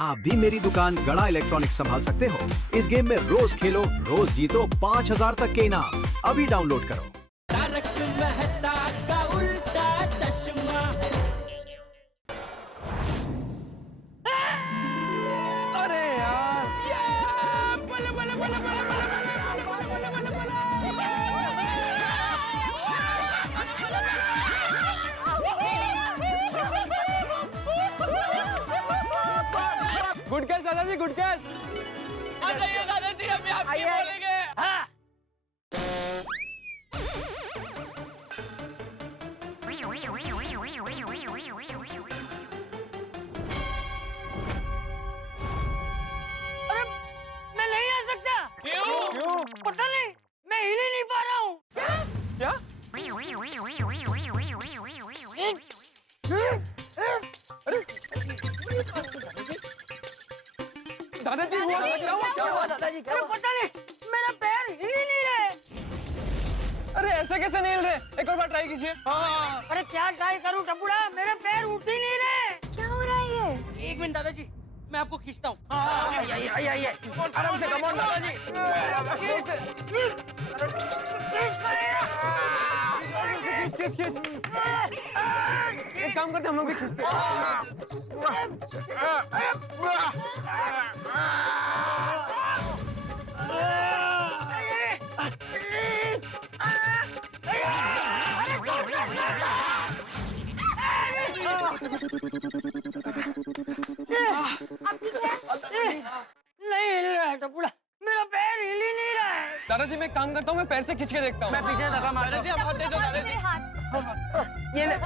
आप भी मेरी दुकान गड़ा इलेक्ट्रॉनिक्स संभाल सकते हो। इस गेम में रोज खेलो, रोज जीतो 5000 तक के इनाम। अभी डाउनलोड करो। तारक मेहता का उल्टा चश्मा। अरे यार गुड कैच दादाजी, गुड कैच। आ जाइए दादाजी, अभी आपकी बोलेंगे। अरे मैं नहीं आ सकता। क्यों? पता नहीं, मैं हिल ही नहीं पा रहा हूँ। क्या? दादाजी हुआ क्या हुआ दादाजी? अरे पता नहीं, मेरा पैर हिल ही नहीं रहे। अरे ऐसे कैसे नहीं हिल रहे? एक और बार ट्राई कीजिए। अरे क्या ट्राई करूँ टपुड़ा, मेरे पैर उठ ही नहीं रहे। क्या हो रहा है ये? एक मिनट दादाजी, मैं आपको खींचता हूँ। आइए आराम से, कम ऑन दादाजी। खींच। एक काम करते, हम लोग भी खींचते नहीं हिल रहा है टपुड़ा, मेरा पैर हिल ही नहीं रहा है। दादाजी मैं एक काम करता हूँ, मैं पैर से खींच के देखता हूँ। मैं पीछे धक्का मारता दादाजी आप हाथ दे दो दादाजी। ये ले।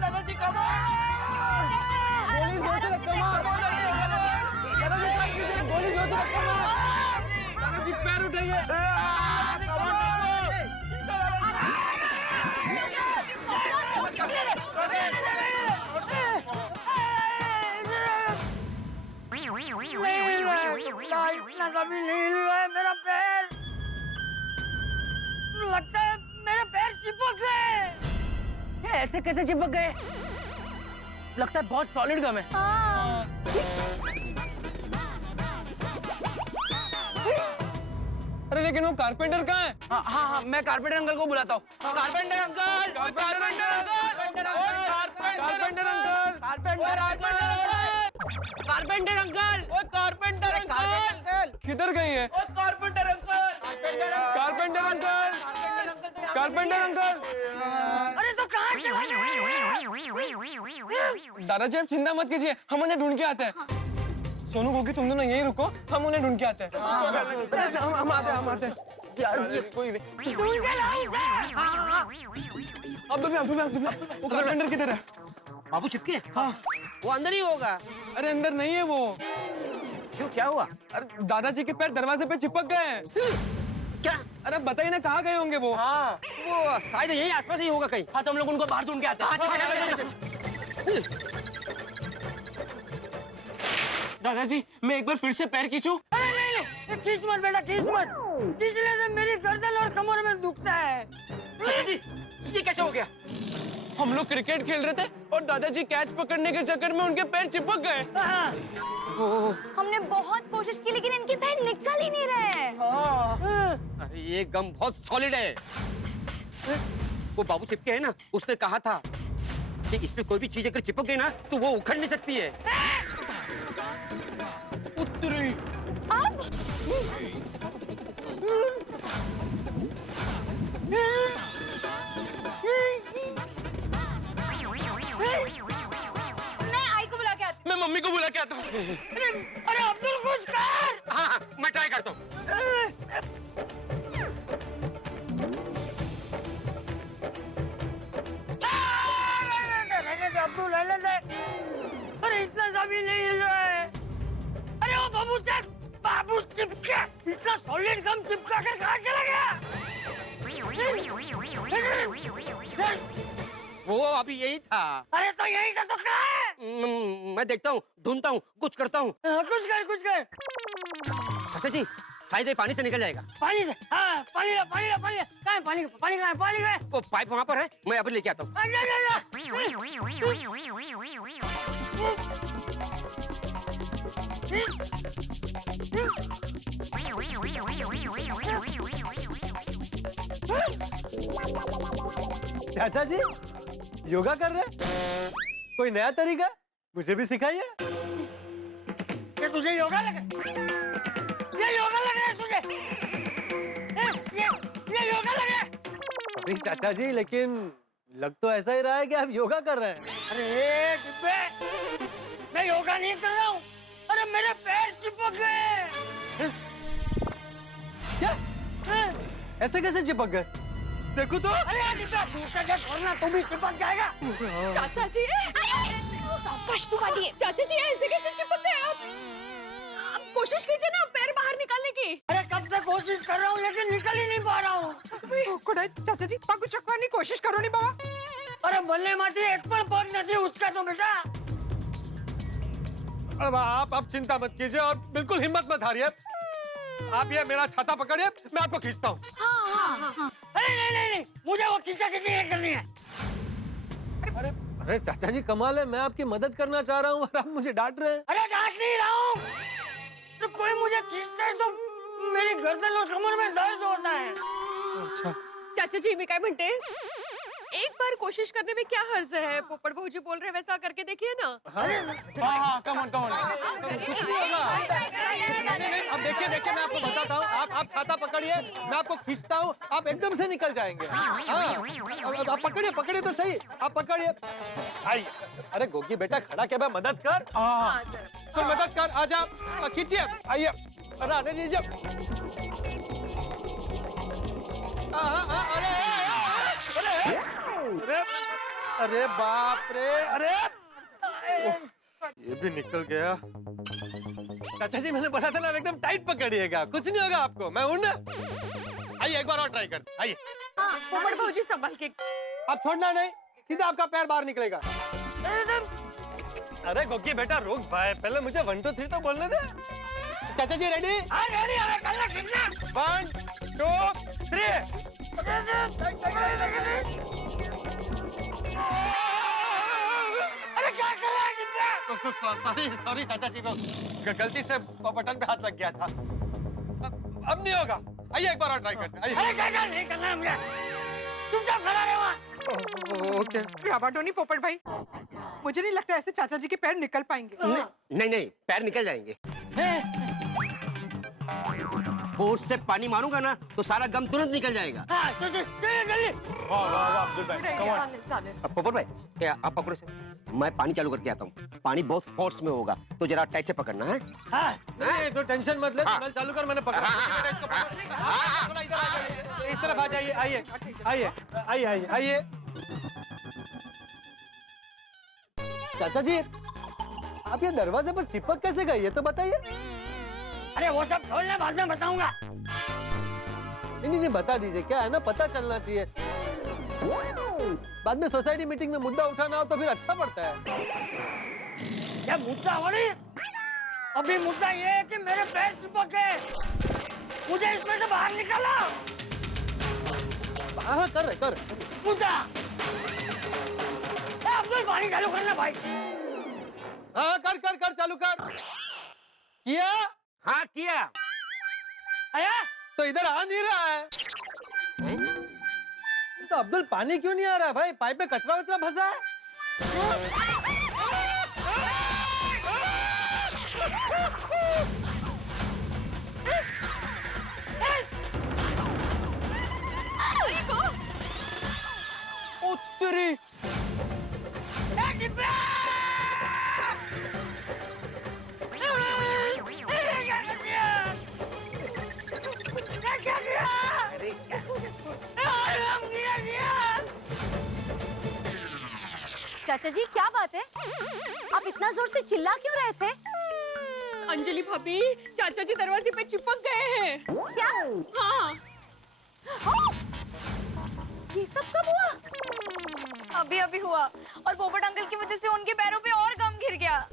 दादाजी कम गोली जोर से धक्का मार। दादाजी ट्राई कीजिए, गोली जोर से धक्का मार। दादाजी पैर उठाइए। इतना सा भी नहीं हिल रहा है मेरा पैर। लगता है मेरे पैर चिपक गए। ऐसे कैसे चिपक गए? लगता है बहुत सॉलिड गम है। अरे लेकिन वो कारपेंटर कहाँ है? हाँ, मैं कारपेंटर अंकल को बुलाता हूँ। Carpenter uncle, carpenter uncle, carpenter uncle, carpenter uncle. किधर गई है? Carpenter uncle. Carpenter uncle, carpenter uncle. अरे तो कहाँ चला गया? दादाजी आप चिंता मत कीजिए, हम उन्हें ढूंढ के आते हैं। सोनू गोगी तुम दोनों यहीं रुको, हम उन्हें ढूंढ के आते हैं। हम आते हैं। कोई नहीं। ढूंढ के लाओ उसे। अब वो कारपेंटर किधर है? बाबू चिपके? हाँ। वो अंदर ही होगा। अरे अंदर नहीं है वो। क्यों, क्या हुआ? अरे दादाजी के पैर दरवाजे पे चिपक गए हैं। क्या? अरे बताइए ना, कहाँ गए होंगे वो? हाँ, वो शायद यही आसपास ही होगा कहीं। हाँ तो हम लोग उनको बाहर ढूंढ के आते हैं। दादाजी मैं एक बार फिर से पैर खींचूं? नहीं, खींच मत बेटा, खींच मत। खींचने से मेरी गर्दन और कमर में दुखता है। चाचा जी, ये कैसे हो गया? हम लोग क्रिकेट खेल रहे थे और दादाजी कैच पकड़ने के चक्कर में उनके पैर चिपक गए। हमने बहुत कोशिश की लेकिन इनके पैर निकल ही नहीं रहे। अरे ये गम बहुत सॉलिड है। वो बाबू चिपके है ना, उसने कहा था कि इसमें कोई भी चीज अगर चिपक गई ना तो वो उखड़ नहीं सकती है। उत्तरी अब मैं आई को बुला के आती मैं मम्मी को बुला के आता हूँ। अरे अब्दुल कुछ कर। हाँ, मैं ट्राई करता हूँ। अब्दुल रहने दे। अरे इतना सा भी नहीं हिल रहा है। अरे वो बाबू चिपका, इतना सॉलिड गम चिपका कर कहाँ चला गया? वो अभी यही था। अरे तो यही था तो कहाँ है? मैं देखता हूँ, ढूंढता हूँ, कुछ करता हूँ। कुछ कर। चाचा जी, शायद ये पानी से निकल जाएगा। पानी से? हाँ, पानी ला। कहाँ है पानी कहाँ है? वो पाइप वहाँ पर है, मैं अभी लेके आता हूँ। आ जा। चाचा जी योगा कर रहे हैं? कोई नया तरीका? मुझे भी सिखाइए। ये तुझे योगा लग रहा है? ये योगा लग रहा है तुझे? ये योगा लग रहा है? अरे चाचा जी, लेकिन लग तो ऐसा ही रहा है कि आप योगा कर रहे हैं। अरे डिब्बे, मैं योगा नहीं कर रहा हूँ। अरे मेरे पैर चिपक गए। क्या? ऐसे कैसे चिपक गए? देखो तो। अरे डिब्बे, दूसरा जब छोड़ना तो भी चिपक जाएगा। चाचा जी कष्ट पाटिए। चाचा जी ऐसे कैसे चिपकते हैं आप? कोशिश कीजिए ना पैर बाहर निकालने की। अरे कब से कोशिश कर रहा हूँ लेकिन निकल ही नहीं पा रहा हूँ। चाचा जी पग उचकવાની कोशिश करो नहीं बाबा। अरे बल्ले माटी एक पर पग नहीं उसका तो बेटा। अब आप चिंता मत कीजिए और बिल्कुल हिम्मत मत हारिए। आप ये मेरा छाता पकड़िए, मैं आपको खींचता हूँ। हाँ। अरे नहीं, मुझे वो खींचा खींची नहीं करनी है। अरे चाचा जी कमाल है, मैं आपकी मदद करना चाह रहा हूँ और आप मुझे डांट रहे हैं। अरे डांट नहीं रहा हूँ, तो कोई मुझे खींचता है तो मेरी गर्दन और कमर में दर्द होता है। चाचा जी मी काय म्हणते, एक बार कोशिश करने में क्या हर्ज है? पोपट भाऊजी बोल रहे वैसा करके देखिए ना। हाँ कम ऑन अब देखिए मैं आपको बताता हूँ। आप छाता पकड़िए, मैं आपको खींचता हूँ, आप एकदम से निकल जाएंगे। हाँ अब आप पकड़िए तो सही, आप पकड़िए। आई, अरे गोगी बेटा खड़ा क्या, मैं मदद कर। तो मदद कर, आजा, खींचिए, आइए, अरे आने दीजिए। अरे बाप रे, अरे ये भी निकल गया। चाचा जी मैंने बोला था ना, एकदम टाइट पकड़िएगा, कुछ नहीं होगा आपको। मैं हूं ना। आइए एक बार और ट्राई करते, आइए। पोपट भाऊजी संभाल के। आप छोड़ना नहीं, सीधा आपका पैर बाहर निकलेगा। अरे गोगी बेटा रुक भाई, पहले मुझे 1 2 3 तो बोलने दे। चाचा जी रेडी? 1 2 3। अरे क्या कर रहा है डिब्बे? सॉरी चाचा जी को गलती से बटन पे हाथ लग गया था। अब नहीं होगा। आइए एक बार और ट्राई करते हैं। अरे क्या नहीं करना है मुझे, चुपचाप खड़ा रहे वहाँ। ओके। राबाडोनी पोपट भाई, मुझे नहीं लगता ऐसे चाचा जी के पैर निकल पाएंगे। नहीं पैर निकल जाएंगे। फोर्स से पानी मारूंगा ना तो सारा गम तुरंत निकल जाएगा। हाँ, जल्दी। अब पोपट भाई क्या आप पकड़ो से, मैं पानी चालू करके आता हूँ। पानी बहुत फोर्स में होगा तो जरा टाइट से पकड़ना है। हाँ। नहीं तो टेंशन मत ले, नल चालू कर, मैंने पकड़ा। इसको पकड़ो, इधर आ जाइए, इस तरफ आ जाइए, आइए। चाचा जी आप ये दरवाजे पर चिपक कैसे गए, ये तो बताइए। अरे वो सब छोड़ना, बाद में बताऊंगा। नहीं बता दीजिए, क्या है ना, पता चलना चाहिए। बाद में सोसाइटी मीटिंग में मुद्दा उठाना हो तो फिर अच्छा पड़ता है। ये मुद्दा हो नहीं, अभी मुद्दा ये है कि मेरे पैर चिपक गए, मुझे इसमें से बाहर निकालो। हाँ कर मुद्दा। अब्दुल पानी चालू करना भाई। हाँ कर चालू कर। किया? हाँ किया। आया? तो इधर आ नहीं रहा है। तो अब्दुल पानी क्यों नहीं आ रहा है भाई? पाइप में कचरा वचरा फंसा है। उत्तरी चाचा जी क्या बात है, आप इतना जोर से चिल्ला क्यों रहे थे? अंजलि भाभी, चाचा जी दरवाजे पे चिपक गए हैं। क्या? हाँ। ये सब कब हुआ? अभी हुआ और पोपट अंकल की वजह से उनके पैरों पे और गम घिर गया।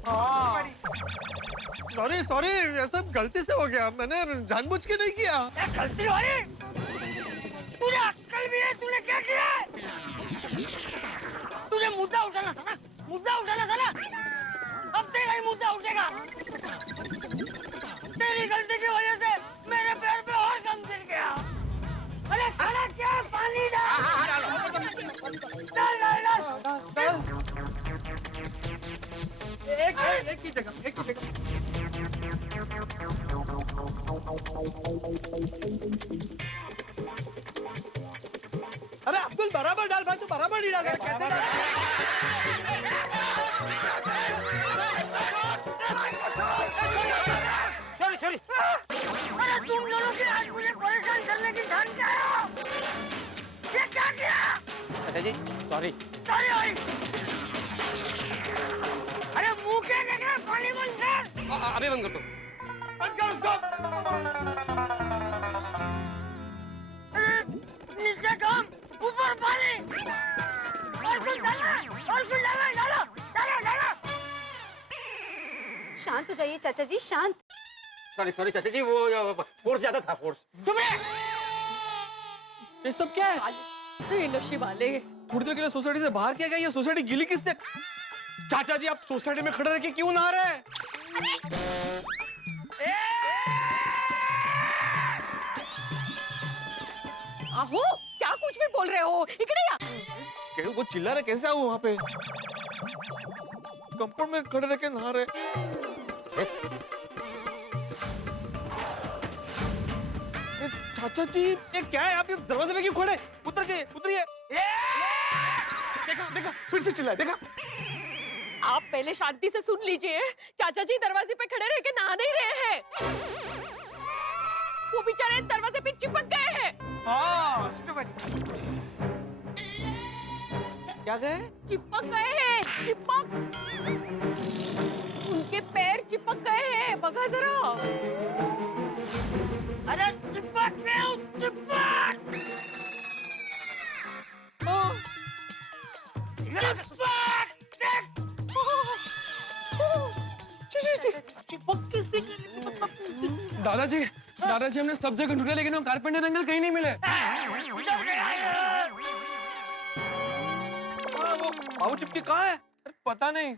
सॉरी ये सब गलती से हो गया, मैंने जानबूझ के नहीं किया। गलती वाली? तुझे अक्ल भी है, तूने क्या किया? तुझे मुद्दा उठाना था ना, अब तेरा ही मुद्दा उठेगा। गलती की वजह से मेरे पैर पे और गम गिर गया। अरे खड़ा क्या है? पानी डाल। डाल डाल डाल। एक ही जगह। अरे अब्दुल बराबर डाल भाई, तू बराबर नहीं डाल रहा, कैसे डाल? Sorry sorry. अरे तुम दोनों की आज मुझे परेशान करने की ठान के आए हो। ये क्या किया? अच्छा जी सॉरी। Sorry sorry. अरे मुंह क्या देख रहा है? पानी बंद कर। अभी बंद कर दो। बंद कर उसको। अरे नीचे काम, ऊपर पानी। और कुछ डालना, और कुछ डालना, डालो डालो डालो। शांत हो जाइए चाचा जी, शांत। सॉरी सॉरी चाचा जी, वो फोर्स ज्यादा था, फोर्स। चुप रहे। ये सब क्या है? ये नशे वाले। थोड़ी देर के लिए सोसाइटी से बाहर क्या गया? ये सोसाइटी गिली किसने? चाचा जी, आप सोसाइटी में खड़े रह के क्यों नहा रहे हैं? आहो, क्या कुछ भी बोल रहे हो? इकड़े आ। वो चिल्ला रहे, कैसे आऊं वहां पे? कंपाउंड में खड़े रह के नहा रहे। चाचा जी, ये क्या है? आप ये दरवाजे पे क्यों खड़े? उतर जाइए, उतरिए। देखा देखा, फिर से चिल्लाए, देखा? आप पहले शांति से सुन लीजिए। चाचा जी दरवाजे पे खड़े रह के नहा नहीं रहे हैं। वो बेचारे दरवाजे पे चिपक गए हैं। क्या गए? चिपक गए हैं, चिपक। उनके पैर चिपक गए हैं, बघा जरा। अरे चिपक गए हो, चिपक। दादाजी दादाजी हमने सब जगह ढूंढे लेकिन वो कारपेंटर अंकल कहीं नहीं मिले। वो बाबू चिपकी कहाँ है? पता नहीं।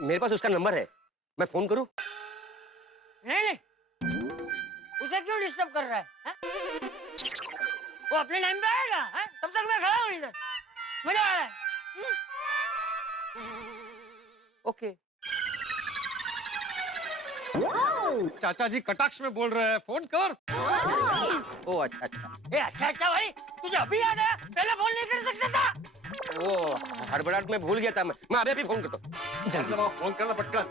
मेरे पास उसका नंबर है, मैं फोन करूं? नहीं, उसे क्यों डिस्टर्ब कर रहा है? वो अपने टाइम पे आएगा, तब तक मैं खड़ा हूँ इधर। मजा आ रहा है। ओके। चाचा जी कटाक्ष में बोल रहे हैं, फोन कर। ओ अच्छा अच्छा। अच्छा अच्छा भाई, तुझे अभी याद आया? पहले फोन नहीं कर सकता था। वो हड़बड़ाहट में भूल गया था मैं अभी फोन करता हूँ। जल्दी फोन करना पटकन।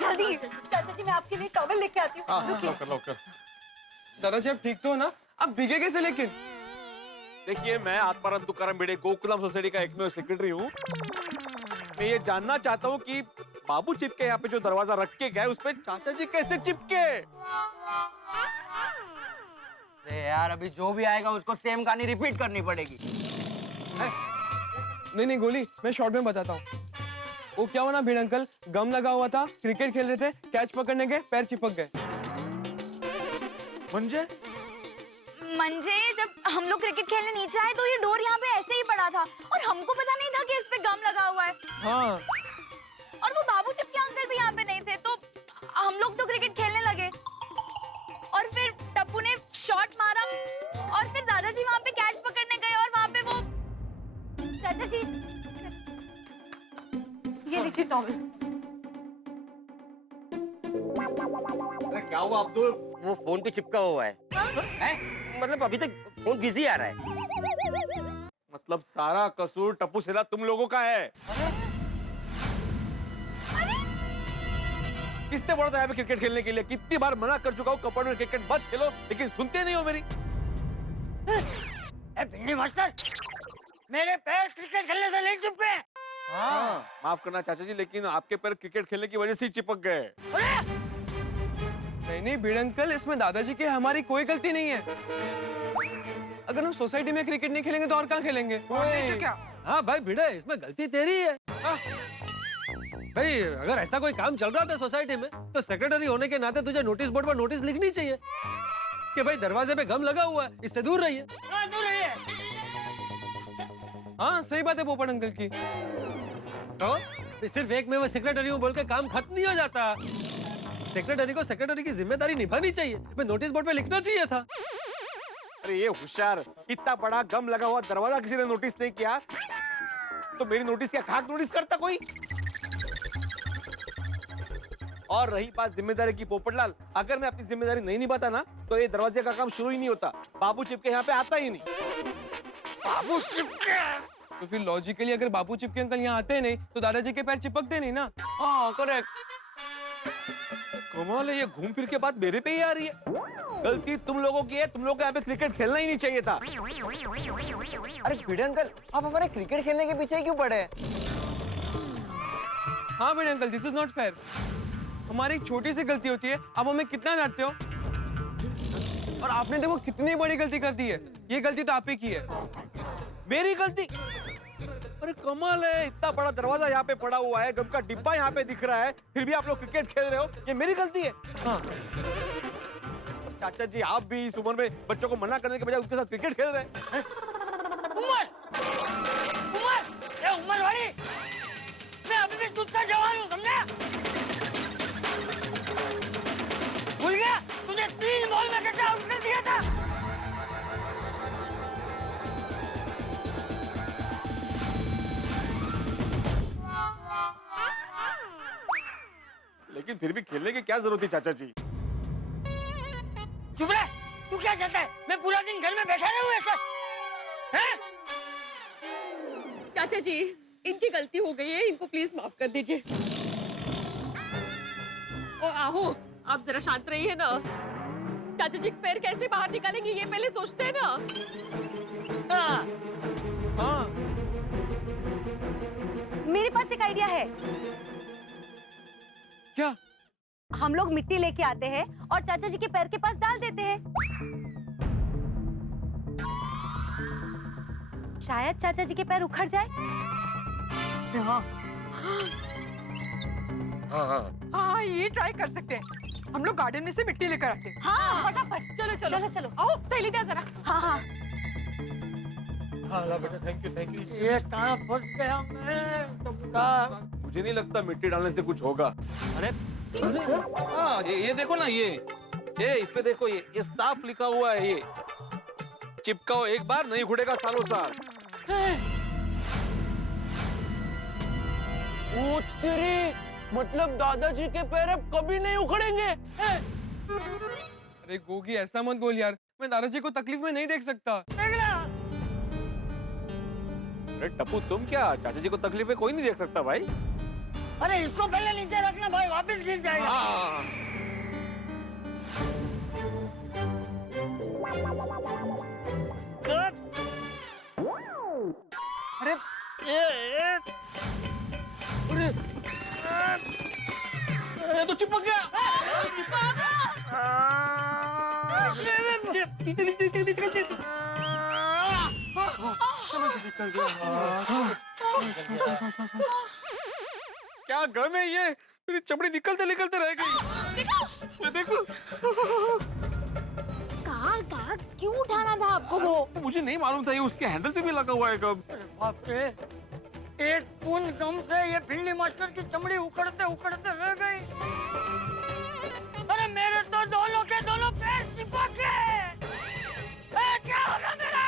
जल्दी चाचा जी, मैं आपके लिए टॉवल लेके आती हूँ। लौकर। दादाजी आप ठीक तो हो ना? आप भीगे कैसे लेकिन? देखिए, मैं आत्माराम तुकाराम भिड़े गोकुलम सोसाइटी का एकमेव सेक्रेटरी हूँ। मैं ये जानना चाहता हूँ कि बाबू चिपके यहाँ पे जो दरवाजा रख के गए, उसपे चाचा जी कैसे चिपके? अरे यार, अभी जो भी आएगा उसको सेम कहानी रिपीट करनी पड़ेगी। नहीं गोली, मैं शॉर्ट में बताता हूँ। वो क्या हुआ ना, भीड़ अंकल गम लगा हुआ था, क्रिकेट खेल रहे थे, कैच पकड़ने गए, पैर चिपक गए। मंजे, जब हम लोग क्रिकेट खेलने नीचे आए तो ये डोर यहाँ पे ऐसे ही पड़ा था और हमको पता नहीं था कि इस पे गम लगा हुआ है। हाँ। और वो बाबू चिपके अंकल भी यहाँ पे नहीं थे, तो हम लोग तो क्रिकेट खेलने लगे और फिर टप्पू ने शॉट मारा और फिर दादाजी वहाँ पे कैच पकड़ने गए और वहाँ पे वो। चाचा जी, ये लीजिए टॉवल। अरे क्या हुआ अब्दुल? वो फोन पे चिपका हुआ है। मतलब अभी तक फोन बिजी आ रहा है। मतलब सारा कसूर टप्पू सेला तुम लोगों का है? किसने बोला था यहाँ पे क्रिकेट खेलने के लिए? कितनी बार मना कर चुका हूँ कंपाउंड में क्रिकेट मत खेलो, लेकिन सुनते नहीं हो मेरी। भिंडी मास्टर, मेरे पैर क्रिकेट खेलने से नहीं चिपके। माफ करना चाचा जी, लेकिन आपके पैर क्रिकेट खेलने की वजह से ही चिपक गए। नहीं भीड़ अंकल, इसमें दादाजी की हमारी कोई गलती नहीं है। अगर हम सोसाइटी में क्रिकेट नहीं खेलेंगे तो और कहाँ खेलेंगे? नहीं तो क्या? हाँ भाई भिड़े, इसमें गलती तेरी है। भाई अगर ऐसा कोई काम चल रहा था सोसाइटी में तो सेक्रेटरी होने के नाते तुझे नोटिस बोर्ड पर नोटिस लिखनी चाहिए कि भाई दरवाजे पे गम लगा हुआ है, इससे दूर रहिए। दूर रहिए। हाँ सही बात है पोपट अंकल की। तो सिर्फ एक में वो सेक्रेटरी हूँ बोल के काम खत्म नहीं हो जाता। सेक्रेटरी को सेक्रेटरी की जिम्मेदारी निभानी चाहिए। मैं नोटिस बोर्ड पे लिखना चाहिए था। अरे ये होशियार, इतना बड़ा गम लगा हुआ दरवाजा किसी ने नोटिस नहीं किया तो मेरी नोटिस क्या खाक नोटिस करता कोई? और रही बात जिम्मेदारी की पोपटलाल, अगर मैं अपनी जिम्मेदारी नहीं निभाता ना तो ये दरवाजे का काम शुरू ही नहीं होता। बाबू चिपके यहाँ पे आता ही नहीं। बाबू चिपके, तो फिर लॉजिकली अगर बाबू चिपके अंकल यहाँ आते नहीं तो दादाजी के पैर चिपकते नहीं ना। हाँ करेक्ट। कमाल है, ये घूम फिर के बात मेरे पे ही आ रही है। गलती तुम लोगों की है, तुम लोगों को यहाँ पे क्रिकेट खेलना ही नहीं चाहिए था। अरे भिड़े अंकल, आप हमारे क्रिकेट खेलने के पीछे क्यों पड़े? हाँ बड़े uncle, this is not fair. हमारी एक छोटी सी गलती होती है, आप हमें कितना डांटते हो, और आपने देखो कितनी बड़ी गलती कर दी है। ये गलती तो आप ही की है। मेरी गलती? अरे कमाल है, इतना बड़ा दरवाजा यहाँ पे पड़ा हुआ है, गम का डिब्बा यहाँ पे दिख रहा है, फिर भी आप लोग क्रिकेट खेल रहे हो, ये मेरी गलती है? हाँ। चाचा जी आप भी इस उम्र में बच्चों को मना करने के बजाय उसके साथ क्रिकेट खेल रहे हैं। उमर, उमर, ये उमर वाली, मैं अभी भी तुझसे जवान हूँ, समझा? भूल गया तुझे 3 बॉल में कैसे आउट कर दिया था? लेकिन फिर भी खेलने की क्या जरूरत थी चाचा जी? चुप रह, तू क्या चाहता है? मैं पूरा दिन घर में बैठा रहूं ऐसा? हैं? चाचा जी, इनकी गलती हो गई है, इनको प्लीज माफ कर दीजिए। ओ आहो, आप जरा शांत रहिए ना। चाचा जी पैर कैसे बाहर निकालेंगे ये पहले सोचते हैं ना। हाँ। हाँ। मेरे पास एक आइडिया है। क्या? हम लोग मिट्टी लेके आते हैं और चाचा जी के पैर के पास डाल देते हैं। शायद चाचा जी के पैर उखड़ जाए। हाँ हाँ, ये ट्राई कर सकते हैं। हम लोग गार्डन में से मिट्टी लेकर आते हैं। हाँ फटाफट चलो चलो चलो चलो। आओ सहेली दे जरा। हाँ हाँ हाँ बेटा, थैंक यू। ये कहाँ फंस गया मैं? तो बता। मुझे नहीं लगता मिट्टी डालने से कुछ होगा। अरे हाँ ये देखो ना, ये इस पे देखो, ये साफ लिखा हुआ है, ये चिपकाओ एक बार, नहीं उखड़ेगा सालों साल। ओ तेरे, मतलब दादाजी के पैर अब कभी नहीं उखड़ेंगे? अरे गोगी ऐसा मत बोल यार, मैं दादाजी को तकलीफ में नहीं देख सकता। अरे टप्पू तुम क्या, चाचा जी को तकलीफ में कोई नहीं देख सकता भाई। अरे इसको पहले नीचे रखना भाई, वापस गिर जाएगा। हाँ। अरे अरे तो चिपक गया। क्या गम है ये, मेरी चमड़ी निकलते निकलते रह गई। ये देखो। कहाँ क्यों उठाना था आपको वो? मुझे नहीं मालूम था, ये उसके हैंडल पे भी लगा हुआ है गम। बाप रे, एक पूर्ण गम से ये फील्ड मास्टर की चमड़ी उखड़ते उखड़ते रह गई। अरे मेरे तो दोनों के दोनों पैर चिपक गए। क्या होगा मेरा?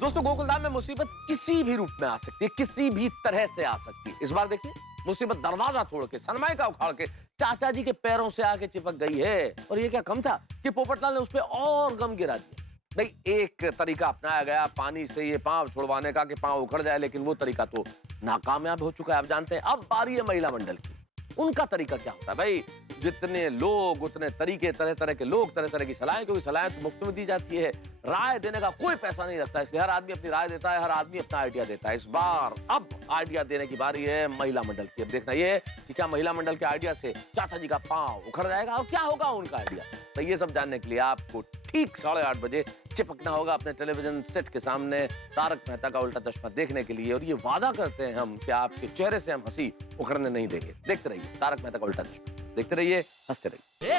दोस्तों, गोकुलधाम में मुसीबत किसी भी रूप में आ सकती है, किसी भी तरह से आ सकती है। इस बार देखिए, मुसीबत दरवाजा तोड़ के, सनमाइका उखाड़ के चाचा जी के पैरों से आके चिपक गई है। और ये क्या कम था कि पोपटलाल ने उस पे और गम गिरा दिया। नहीं, एक तरीका अपनाया गया पानी से ये पांव छुड़वाने का कि पांव उखड़ जाए, लेकिन वो तरीका तो नाकामयाब हो चुका है। आप जानते हैं, अब बारी है महिला मंडल की। उनका तरीका क्या होता है भाई? जितने लोग उतने तरीके, तरह तरह के लोग, तरह तरह की सलाहें, क्योंकि सलाहें तो मुफ्त में दी जाती है, राय देने का कोई पैसा नहीं लगता, इसलिए हर आदमी अपनी राय देता है, हर आदमी अपना आइडिया देता है। इस बार अब आइडिया देने की बारी है महिला मंडल की। अब देखना ये कि क्या महिला मंडल के आइडिया से चाचा जी का पांव उखड़ जाएगा और क्या होगा उनका आइडिया। तो ये सब जानने के लिए आपको ठीक 8:30 बजे चिपकना होगा अपने टेलीविजन सेट के सामने तारक मेहता का उल्टा चश्मा देखने के लिए। और ये वादा करते हैं हम कि आपके चेहरे से हम हंसी उखड़ने नहीं देंगे। देखते रहिए तारक मेहता का उल्टा चश्मा, देखते रहिए, हंसते रहिए।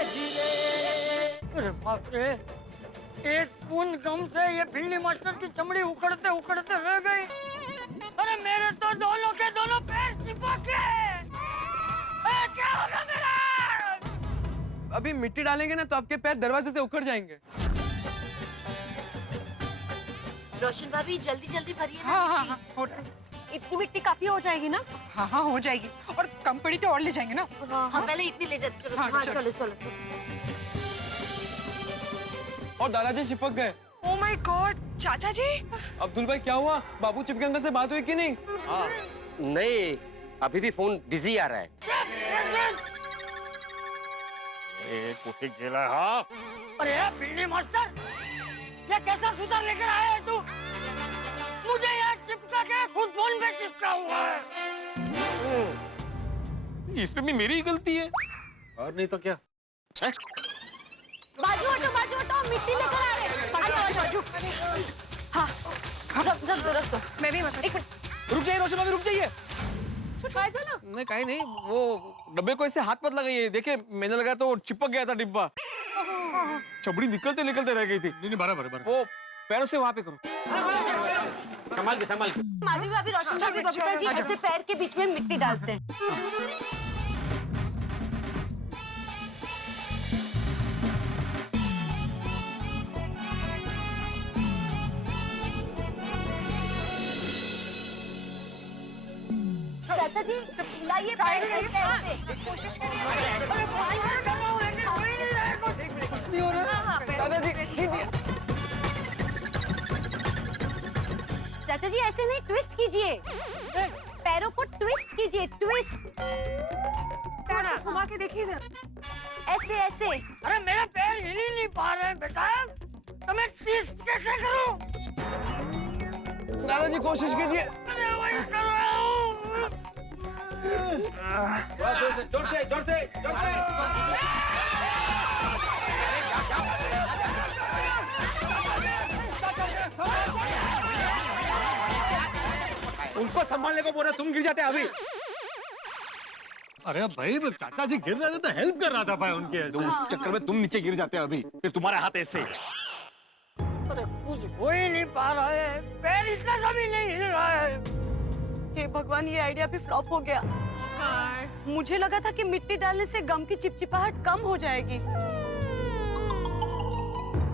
अरे बाप रे, एक पूर्ण गम से ये फील्ड मास्टर की चमड़ी उखड़ते उखड़ते रह गई। अरे मेरे तो दोनों के दोनों पैर चिपक गए। अभी मिट्टी डालेंगे ना तो आपके पैर दरवाजे से उखड़ जाएंगे। रोशन भाभी जल्दी जल्दी भरिए ना। हाँ हाँ हाँ हो रहा है। इतनी मिट्टी काफी हो जाएगी ना? हाँ हाँ हो जाएगी, और कम पड़ी तो और ले जाएंगे ना। हाँ पहले इतनी ले जाते। चलो हाँ, हाँ चलो। चलो चलो चलो। और दादाजी चिपक गए। ओ माय गॉड, चाचा जी। अब्दुल भाई क्या हुआ? बाबू चिपके अंकल से बात हुई कि नहीं? नहीं, अभी भी फोन बिजी आ रहा है। कुत्ते गेला हाँ। अरे बिल्ली मास्टर, ये कैसा सुधार लेकर आया है तू? मुझे यहाँ चिपका के खुद फोन पे चिपका हुआ है। इसमें भी मेरी ही गलती है। और नहीं तो क्या? बाजू हटो, मिट्टी लेकर आ रहे हैं। बाजू। हाँ रख दो। मैं भी मतलब रुक जाइए रोशन भाभी, रुक जाइए। काय झालं? नहीं कहीं नहीं, वो डब्बे को ऐसे हाथ मत लगाइए। देखिए मैंने लगाया तो चिपक गया था डिब्बा। चमड़ी निकलते निकलते रह गई थी। नहीं बराबर। वो पैरों से वहां पे करो। संभाल के। माधवी भाभी, रोशन भाभी, बबीता जी ऐसे पैर के बीच में मिट्टी डालते हैं। चाचा जी लाइए पैर के ऐसे। कोशिश कुछ नहीं हो रहा। दादाजी कीजिए। चाचा जी ऐसे नहीं, ट्विस्ट कीजिए। पैरों को ट्विस्ट कीजिए, ट्विस्ट। घुमा के देखिए ना। ऐसे। अरे मेरे पैर हिल ही नहीं पा रहे हैं बेटा, तो मैं ट्विस्ट कैसे करूं? दादाजी कोशिश कीजिए। अरे वही कर रहा हूं। जोर से। उनको संभालने को बोल रहा, तुम गिर जाते अभी। अरे भाई चाचा जी गिर रहे थे तो हेल्प कर रहा था भाई उनके। उस चक्कर में तुम नीचे गिर जाते अभी, फिर तुम्हारे हाथ ऐसे। अरे कुछ हो ही नहीं पा रहा है, पैर इतना सा भी नहीं हिल रहा है। हे भगवान, ये आइडिया भी फ्लॉप हो गया। मुझे लगा था कि मिट्टी डालने से गम की चिपचिपाहट कम हो जाएगी।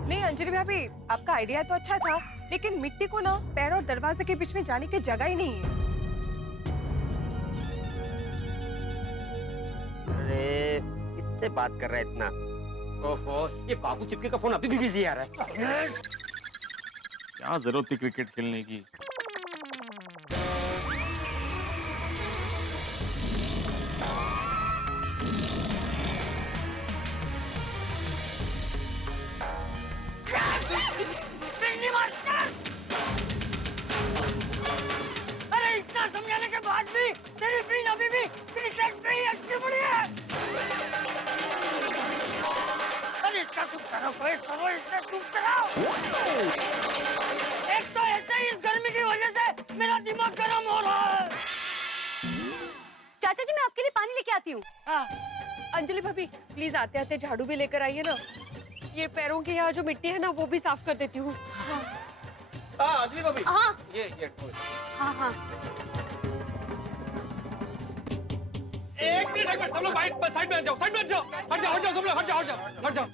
नहीं अंजलि भाभी, आपका आइडिया तो अच्छा था, लेकिन मिट्टी को ना पैर और दरवाजे के बीच में जाने की जगह ही नहीं है। अरे किससे बात कर रहा है इतना? ओहो, ये बाबू चिपके का फोन अभी भी बिजी आ रहा है। क्या जरूरत थी क्रिकेट खेलने की? बिल्ली मास्टर! अरे इतना समझाने के बाद भी तेरी बीन अभी भी क्रिकेट पे ही अटकी पड़ी है। अरे इसका कुछ करो, इससे चुप कराओ। एक तो ऐसे ही इस गर्मी की वजह से मेरा दिमाग गर्म हो रहा है। चाचा जी मैं आपके लिए पानी लेके आती हूँ। अंजलि भाभी प्लीज आते आते झाड़ू भी लेकर आइए ना। ये पैरों के यहाँ जो मिट्टी है ना वो भी साफ कर देती हूँ। अंजलि भाभी। हाँ ये हाँ। एक मिनट सब लोग साइड में हट जाओ सब लोग हट जाओ।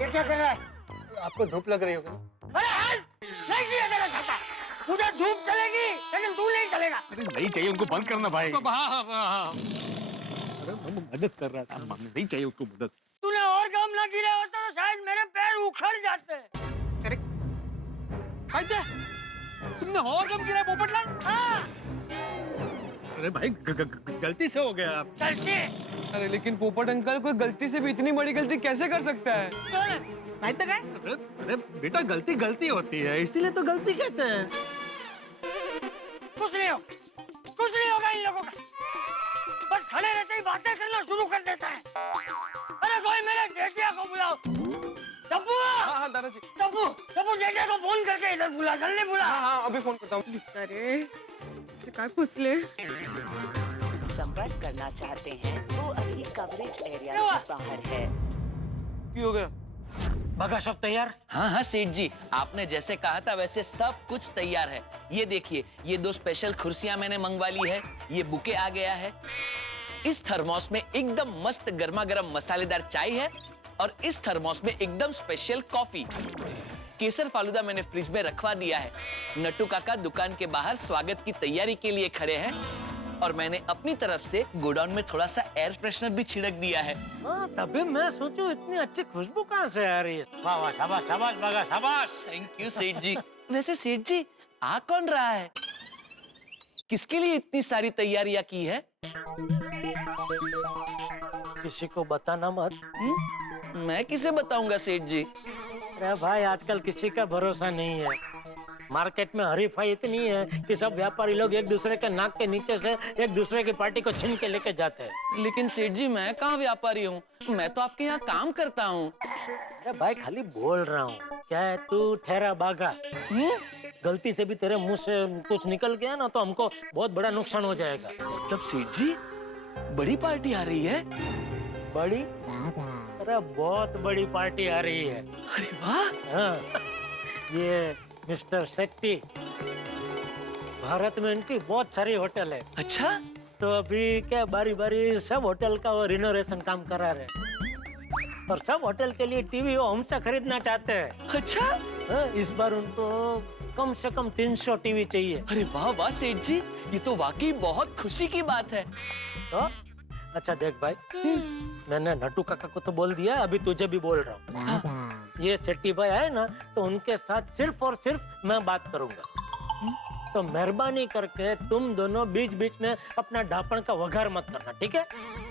ये क्या कर रहा है? आपको धूप लग रही होगी। अरे हट! नहीं चाहिए तेरा छाता। मुझे धूप चलेगी, लेकिन तू नहीं चलेगा। अरे नहीं चाहिए उनको बंद करना भाई। हाँ। अरे मैं मदद कर रहा था। नहीं चाहिए उसको मदद। तूने और काम ना किया होता तो शायद मेरे पैर उखड़ जाते। तुमने और कम गिरा पोपटलाल? हाँ, अरे भाई गलती से हो गया। गलती। अरे लेकिन पोपट अंकल कोई गलती से भी इतनी बड़ी गलती कैसे कर सकता है? अरे बेटा गलती होती है, इसीलिए तो गलती कहते हैं। कुछ नहीं होगा इन लोगों का। बस खड़े रहते ही बातें करना शुरू कर देता है। अरे कोई मेरे जेठिया को बुलाओ। टप्पू! हाँ दादाजी। टप्पू जेठिया को फोन करके इधर बुला, जल्दी बुला। हाँ अभी फोन करता हूँ। अरे शिकायत फुसले। संपर्क करना चाहते हैं तो अभी कवरेज एरिया से बाहर है। क्यों हो गया? बगा सब तैयार? हाँ सेठ जी, आपने जैसे कहा था वैसे सब कुछ तैयार है। ये देखिए, ये 2 स्पेशल कुर्सियां मैंने मंगवा ली है। ये बुके आ गया है। इस थर्मोस में एकदम मस्त गर्मा गर्म मसालेदार चाय है और इस थर्मोस में एकदम स्पेशल कॉफी। केसर फालूदा मैंने फ्रिज में रखवा दिया है। नट्टू काका दुकान के बाहर स्वागत की तैयारी के लिए खड़े हैं और मैंने अपनी तरफ से गोडाउन में थोड़ा सा एयर फ्रेशनर भी छिड़क दिया है। तभी मैं सोचूं इतनी अच्छी खुशबू कहाँ से आ रही है। वाह वाह, शाबाश शाबाश बागा शाबाश। थैंक यू सेठ जी। वैसे सेठ जी आ कौन रहा है? किसके लिए इतनी सारी तैयारियां की है? किसी को बताना मत। मैं किसे बताऊंगा सेठ जी? अरे भाई आजकल किसी का भरोसा नहीं है। मार्केट में हरीफाई इतनी है कि सब व्यापारी लोग एक दूसरे के नाक के नीचे से एक दूसरे की पार्टी को छीन के लेके जाते हैं। लेकिन सेठ जी मैं कहाँ व्यापारी हूँ, मैं तो आपके यहाँ काम करता हूँ। अरे भाई खाली बोल रहा हूँ। क्या है तू ठहरा बागा। गलती से भी तेरे मुंह से कुछ निकल गया ना तो हमको बहुत बड़ा नुकसान हो जाएगा। तब सेठ जी बड़ी पार्टी आ रही है? बड़ी? अरे बहुत बड़ी पार्टी आ रही है। अरे वाह। हाँ, ये मिस्टर शेट्टी, भारत में इनकी बहुत सारी होटल है। अच्छा? तो अभी क्या बारी बारी सब होटल का वो रिनोवेशन काम करा रहे और सब होटल के लिए टीवी वो हमसे खरीदना चाहते हैं। अच्छा? हाँ, इस बार उनको कम से कम 300 टीवी चाहिए। अरे वाह वाह सेठ जी, ये तो वाकई बहुत खुशी की बात है। तो अच्छा देख भाई, मैंने नट्टू काका को तो बोल दिया, अभी तुझे भी बोल रहा हूँ। ये शेट्टी भाई आए ना तो उनके साथ सिर्फ और सिर्फ मैं बात करूंगा। तो मेहरबानी करके तुम दोनों बीच बीच में अपना ढापण का वघार मत करना, ठीक है?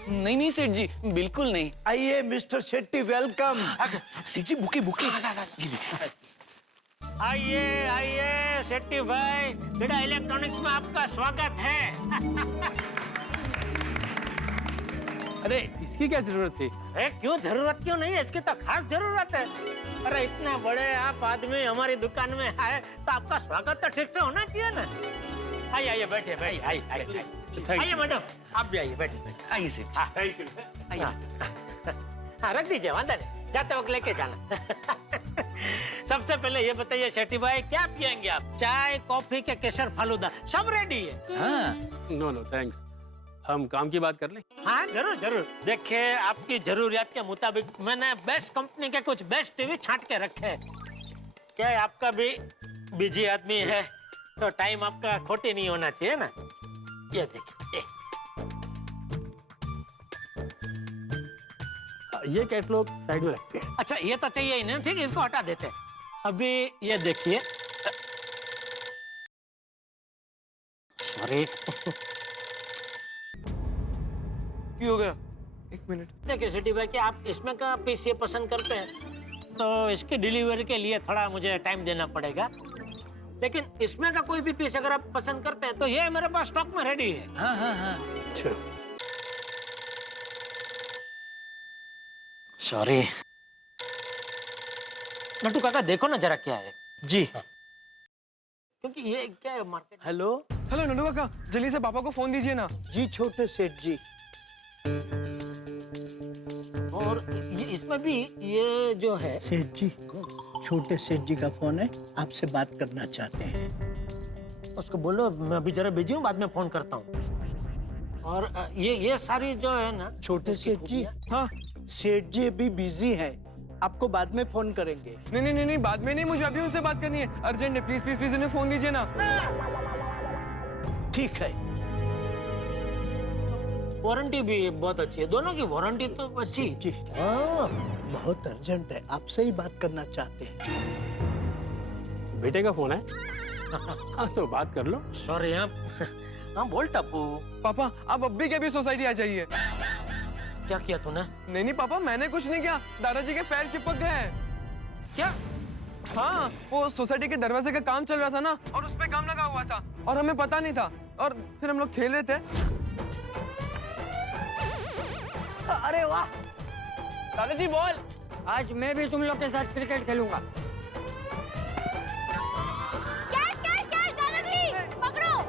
नहीं नहीं सेठ जी, बिल्कुल नहीं। आइए मिस्टर शेट्टी, वेलकम। सेठ जी बुके बुके। आइए आइए शेट्टी भाई, बेटा इलेक्ट्रॉनिक्स में आपका स्वागत है। अरे इसकी क्या जरूरत थी? अरे क्यों जरूरत क्यों नहीं है, इसकी तो खास जरूरत है। अरे इतने बड़े आप आदमी हमारी दुकान में आए तो आपका स्वागत तो ठीक से होना चाहिए ना। आइए आइए बैठिए बैठिए। आइए मैडम आप भी आइए, बैठिए। आइए सेठ जी। Thank you. हाँ रख दीजिए, वादा नहीं, जाते वक्त लेके जाना। सबसे पहले ये बताइए शेट्टी भाई, क्या पियेंगे आप? चाय, कॉफी के केसर फालूदा सब रेडी है। हाँ। नो थैंक्स, हम काम की बात कर लें। हाँ जरूर जरूर। देखिए आपकी जरूरियात के मुताबिक मैंने बेस्ट कंपनी के कुछ बेस्ट टीवी छांट के रखे हैं। क्या है, आपका भी बिजी आदमी है तो टाइम आपका खोटी नहीं होना चाहिए ना। ये देखिए, ये कैटलॉग साइड में रखते हैं। अच्छा ये तो चाहिए ही नहीं, ठीक है, इसको हटा देते हैं। अभी ये देखिए, सॉरी क्यों हो गया? एक मिनट। देखिए शेट्टी भाई, कि आप इसमें का पीस ये पसंद करते हैं तो इसकी डिलीवरी के लिए थोड़ा मुझे टाइम देना पड़ेगा, लेकिन इसमें का कोई भी पीस अगर आप पसंद करते हैं तो ये मेरे पास स्टॉक में रेडी है। हाँ हाँ हाँ। अच्छा सॉरी नट्टू काका, देखो ना जरा क्या है। जी क्योंकि ये क्या है मार्केट। हेलो हेलो नट्टू काका, जल्दी से पापा को फोन दीजिए ना। जी छोटे सेठ जी। और ये इसमें भी ये जो है सेठ जी, छोटे सेठ जी का फोन है, आपसे बात करना चाहते हैं। उसको बोलो मैं अभी जरा बिजी हूँ, बाद में फोन करता हूँ। और ये सारी जो है ना छोटे सेठ जी, हाँ सेठ जी अभी बिजी है, आपको बाद में फोन करेंगे। नहीं, बाद में नहीं, मुझे अभी उनसे बात करनी है, अर्जेंट है। प्लीज प्लीज प्लीज उन्हें फोन दीजिए ना। ठीक है। वारंटी भी बहुत अच्छी है, दोनों की वारंटी तो अच्छी। जी हाँ, बहुत अर्जेंट है, आपसे ही बात करना चाहते हैं। बेटे का फोन है। हाँ तो बात कर लो। सॉरी आप। हाँ बोल टप्पू। पापा आप अभी के अभी सोसाइटी आ जाइए। क्या किया तूने? नहीं पापा, मैंने कुछ नहीं किया, दादाजी के पैर चिपक गए हैं। क्या? हाँ, वो सोसाइटी के दरवाजे का काम चल रहा था ना, और उस पे काम लगा हुआ था और हमें पता नहीं था, और फिर हम लोग खेल रहे थे। अरे वाह दादाजी बोल। आज मैं भी तुम लोग के साथ क्रिकेट खेलूंगा। कैच दादाजी पकड़ो।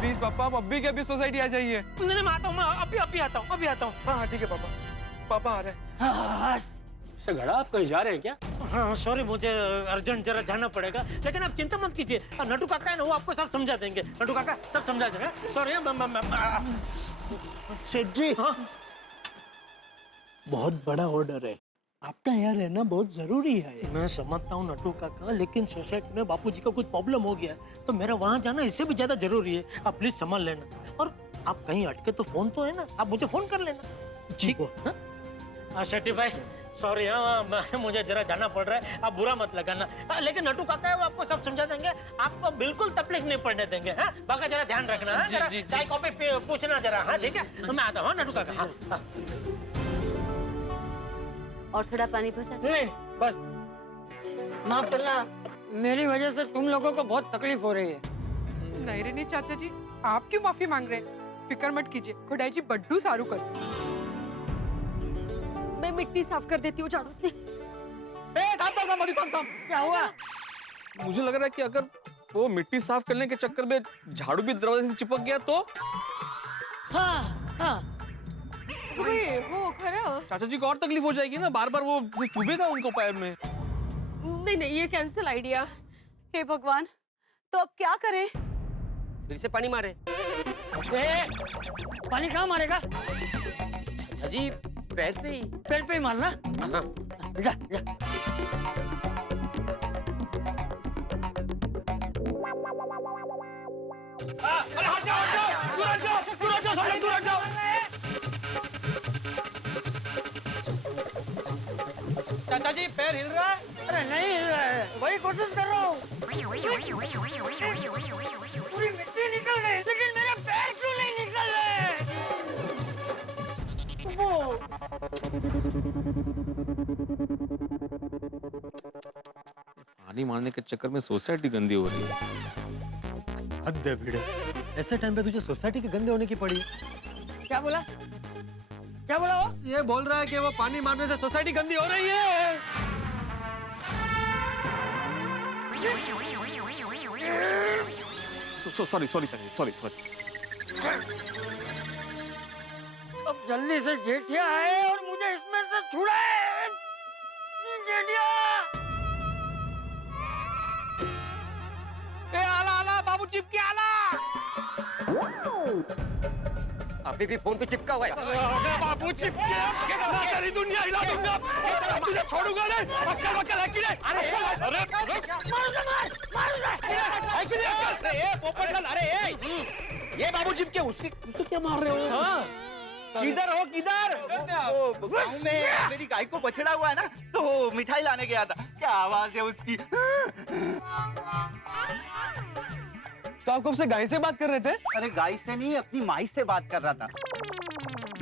प्लीज पापा आप अभी के अभी सोसाइटी आ जाइए। नहीं मैं आता हूँ, मैं अभी आता हूँ। हाँ ठीक है पापा, पापा आ रहे हैं। से घड़ा आप कहीं जा रहे हैं क्या? हाँ सॉरी, मुझे अर्जेंट जरा जाना पड़ेगा, लेकिन आप चिंता मत कीजिए, नटू काका है ना, वो आपको सब समझा देंगे। नटू काका सब समझा देंगे। सॉरी। सेठ जी, बहुत बड़ा ऑर्डर है, आपका यहाँ रहना बहुत जरूरी है। मैं समझता हूँ नटू काका, लेकिन सोसाइटी में बापूजी का कुछ प्रॉब्लम हो गया है, तो मेरा वहाँ जाना इससे भी ज्यादा जरूरी है। आप प्लीज संभाल लेना, और आप कहीं अटके तो फोन तो है ना, आप मुझे फोन कर लेना। ठीक है? हाँ शेट्टी भाई सॉरी, हाँ मुझे जरा जाना पड़ रहा है, आप बुरा मत लगाना। लेकिन नटू काका है, वो आपको सब समझा देंगे, आपको बिल्कुल तकलीफ नहीं पड़ने देंगे। हाँ बाका जरा ध्यान रखना, हाँ जरा चाय कॉफी पूछना जरा। हाँ ठीक है, मैं आता हूँ नटू काका। हाँ। और थोड़ा पानी पहुंचा। नहीं बस माफ करना, मेरी वजह से तुम लोगों को बहुत तकलीफ हो रही है। नहीं रे नहीं चाचा जी, आप क्यों माफी मांग रहे हैं? फिक्र मत कीजिए, खुदाई जी बड्डू सारू कर सी। मैं मिट्टी साफ कर देती हूँ झाड़ू से। थाम। क्या हुआ? मुझे लग रहा है कि अगर वो मिट्टी साफ करने के चक्कर में झाड़ू भी दरवाजे से चिपक गया तो। हाँ हाँ वो खरा। चाचा जी को और तकलीफ हो जाएगी ना, बार बार वो चुभेगा उनको पैर में। नहीं ये कैंसिल आइडिया। हे भगवान, तो अब क्या करें? फिर से पानी मारे। पानी कहाँ मारेगा? चाचा जी पैर पे ही। पैर पे ही मारना। हाँ। जा जा। अरे हट जाओ, दूर हट जाओ, सब लोग दूर हट जाओ। चाचा जी पैर हिल रहा है? अरे नहीं हिल रहा है, वही कोशिश कर रहा हूँ। पूरी मिट्टी निकल गई, लेकिन मेरे पैर क्यों नहीं निकल रहे? पानी मारने के चक्कर में सोसाइटी गंदी हो रही है। हद है भिड़े, ऐसे टाइम पे तुझे सोसाइटी के गंदे होने की पड़ी। क्या बोला? क्या बोला वो? ये बोल रहा है कि वो पानी मारने से सोसाइटी गंदी हो रही है। सॉरी। अब जल्दी से जेठिया आए और मुझे इसमें से छुड़ाए। जेठिया! आला बाबू चिपके आला। अभी भी फोन पे चिपका हुआ है। बाबू चिपके, सारी दुनिया हिला दूंगा। तुझे छोड़ूंगा नहीं। पक्का है कि नहीं? अरे पोपटलाल, ये बाबू चिपके, उससे क्या मार रहे हो? हाँ। किधर हो किधर? गाँव में मेरी गाय को बछड़ा हुआ है ना, तो मिठाई लाने गया था। क्या आवाज है उसकी। तो आप कब से गाय से बात कर रहे थे? अरे गाय से नहीं, अपनी माई से बात कर रहा था।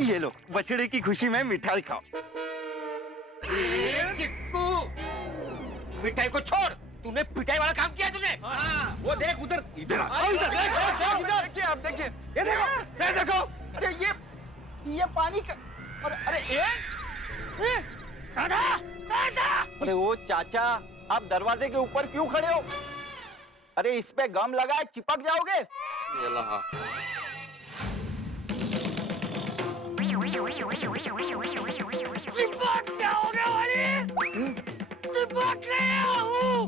ये लो, बछड़े की खुशी में मिठाई खाओ। चिक्कू, मिठाई को छोड़, तूने पिटाई वाला काम किया तूने। हाँ। वो देख उधर, इधर देखिए आप देखिए, ये देखो। अरे ये पानी का। अरे अरे वो चाचा, आप दरवाजे के ऊपर क्यों खड़े हो? अरे इस पे गम लगा है, चिपक जाओगे। चिपक जाओगे वाली? चिपक गया हूँ।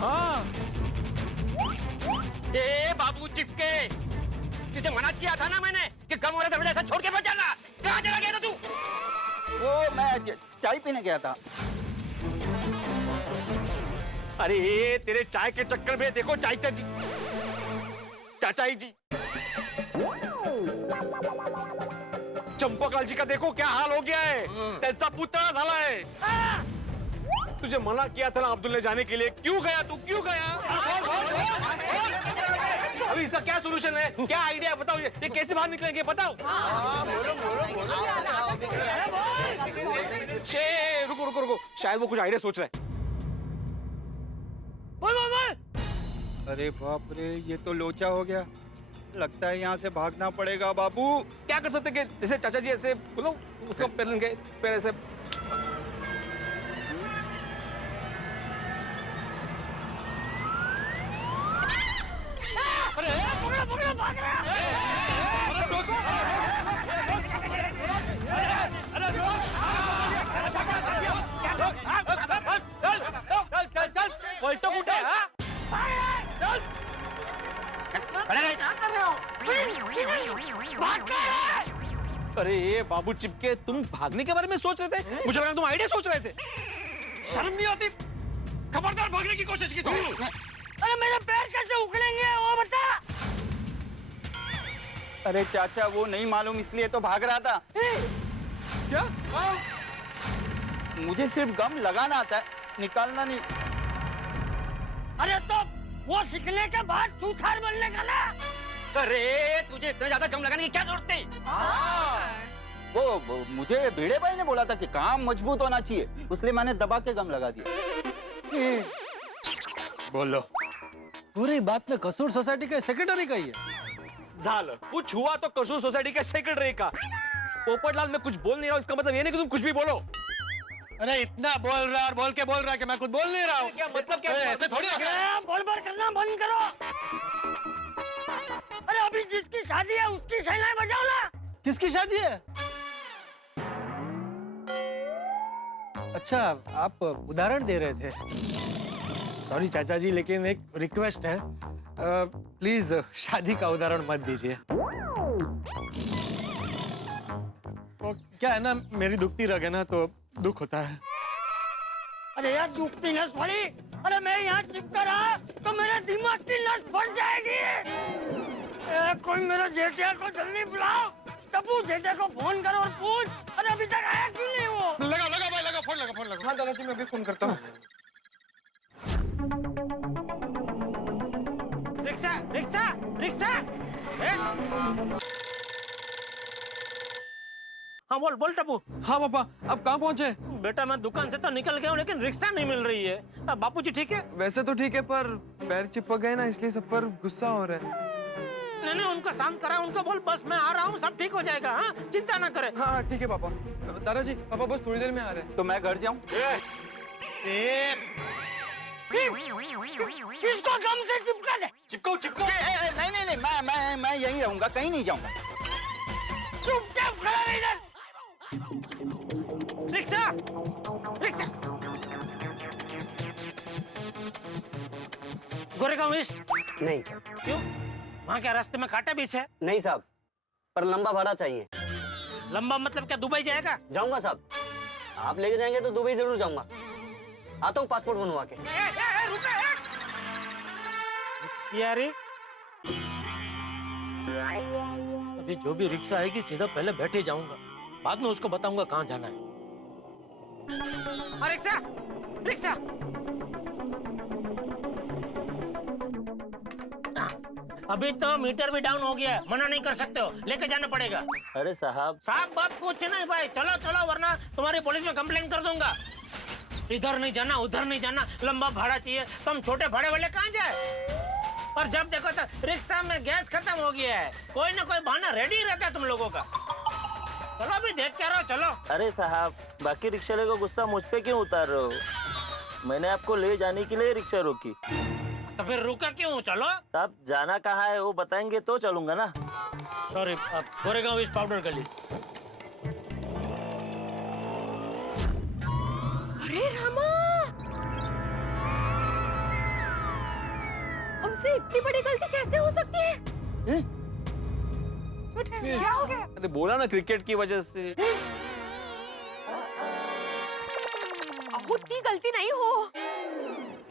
हाँ। ए बाबू चिपके, तुझे मना किया था ना मैंने कि गम वाला दरवाजा ऐसा छोड़ के मत जाना। कहाँ चला गया था तू? वो मैं चाय पीने गया था। अरे तेरे चाय के चक्कर में देखो चाचा जी चंपकलाल जी का देखो क्या हाल हो गया है। त्यांचा पुतळा झाला है। तुझे मना किया था ना अब्दुल्ला जाने के लिए, क्यों गया तू? क्यों गया? अभी इसका क्या सोल्यूशन है? क्या आइडिया है? बताओ, ये कैसे बाहर निकलेंगे? बताओ। रुको, शायद वो कुछ आइडिया सोच रहा है। बोल। अरे बाप रे, ये तो लोचा हो गया। लगता है यहाँ से भागना पड़ेगा बाबू। क्या कर सकते कि जैसे चाचा जी ऐसे बोलो, उसको पैर ऐसे। पकड़ो, भाग रहा है। अरे ये बाबू चिपके, तुम भागने के बारे में सोच रहे थे? मुझे लगा तुम आइडिया सोच रहे थे। शर्म नहीं आती? खबरदार भागने की कोशिश की तुमने। अरे मेरे पैर कैसे उखड़ेंगे वो बता। अरे चाचा वो नहीं मालूम इसलिए तो भाग रहा था। क्या? मुझे सिर्फ गम लगाना आता है, निकालना नहीं। अरे तो वो सीखने के बाद चूथार बनने का ना। अरे तुझे इतना ज्यादा गम लगाने की क्या जरूरत थी? वो मुझे भिड़े भाई ने बोला था कि काम मजबूत होना चाहिए, इसलिए मैंने दबा के गम लगा दिया। बोलो। पूरी बात में कसूर सोसाइटी के सेक्रेटरी का ही है। झाल कुछ हुआ तो कसूर सोसाइटी के सेक्रेटरी का। पोपटलाल मैं कुछ बोल नहीं रहा हूँ, इसका मतलब ये नहीं कि तुम कुछ भी बोलो। अरे इतना बोल रहा और बोल रहा कि मैं कुछ बोल नहीं रहा हूँ। क्या मतलब क्या? ऐसे थोड़ी होगा। बोल करना बंद करो। अरे अभी जिसकी शादी है उसकी शहनाई बजाओ ना। किसकी शादी है? अच्छा आप उदाहरण दे रहे थे। सॉरी चाचा जी, लेकिन एक रिक्वेस्ट है, प्लीज शादी का उदाहरण मत दीजिए। क्या है ना, मेरी दुखती रग है ना तो दुख होता है। अरे यार दुखती नस वाली, अरे मैं यहाँ चिपका रहा तो मेरे दिमाग की नस फट जाएगी। कोई मेरा जेठिया को जल्दी बुलाओ। टप्पू जेठिया को फोन करो और पूछ, अरे अभी तक आया क्यों नहीं वो? लगा भाई, लगा फोन लगा। हाँ दादाजी, मैं अभी फोन करता हूँ। Rickshaw rickshaw rickshaw. हाँ बोल टप्पू। हाँ पापा, अब कहाँ पहुँचे? बेटा मैं दुकान से तो निकल गया हूँ, लेकिन रिक्शा नहीं मिल रही है। बापूजी ठीक है? वैसे तो ठीक है, पर पैर चिपक गए ना, इसलिए सब पर गुस्सा हो रहा है। नहीं उनको शांत करा, उनको बोल बस मैं आ रहा हूँ, सब ठीक हो जाएगा। हाँ चिंता ना करे। हाँ ठीक है पापा। दादाजी पापा बस थोड़ी देर में आ रहे हैं। तो मैं घर जाऊँ? इसको गम से चिपका दे। चिपको। नहीं, मैं यहीं रहूंगा, कहीं नहीं जाऊंगा। चुपचाप खड़ा रह इधर। रिक्शा। गोरेगांव ईस्ट? नहीं। क्यों? वहाँ क्या रास्ते में कांटा बीच है? नहीं साहब, पर लंबा भाड़ा चाहिए। लंबा मतलब क्या दुबई जाएगा? जाऊंगा साहब, आप लेके जाएंगे तो दुबई जरूर जाऊंगा। आता हूँ पासपोर्ट बनवा के। यारी अभी जो भी रिक्शा आएगी सीधा पहले बैठे जाऊंगा, बाद में उसको बताऊंगा कहाँ जाना है। रिक्शा अभी तो मीटर भी डाउन हो गया है, मना नहीं कर सकते हो, लेके जाना पड़ेगा। अरे साहब बात कुछ नहीं भाई, चलो वरना तुम्हारी पुलिस में कंप्लेन कर दूंगा। इधर नहीं जाना, उधर नहीं जाना, लंबा भाड़ा चाहिए, तुम छोटे भाड़े वाले कहाँ जाए? और जब देखो तो रिक्शा में गैस खत्म हो गया है, कोई ना कोई बहाना रेडी रहता है तुम लोगों का। चलो अभी देख के रहो, चलो। अरे साहब, बाकी रिक्शा वाले को गुस्सा मुझ पे क्यों उतार रहे हो? मैंने आपको ले जाने के लिए रिक्शा रोकी। तो फिर रुका क्यों? चलो। आप जाना कहाँ है वो बताएंगे तो चलूंगा ना। सॉरी, गोरेगांव ईस्ट पाउडर गली। अरे रामा, हमसे इतनी बड़ी गलती कैसे हो सकती है? क्या हो गया? अरे बोला ना क्रिकेट की वजह से। उतनी गलती नहीं हो,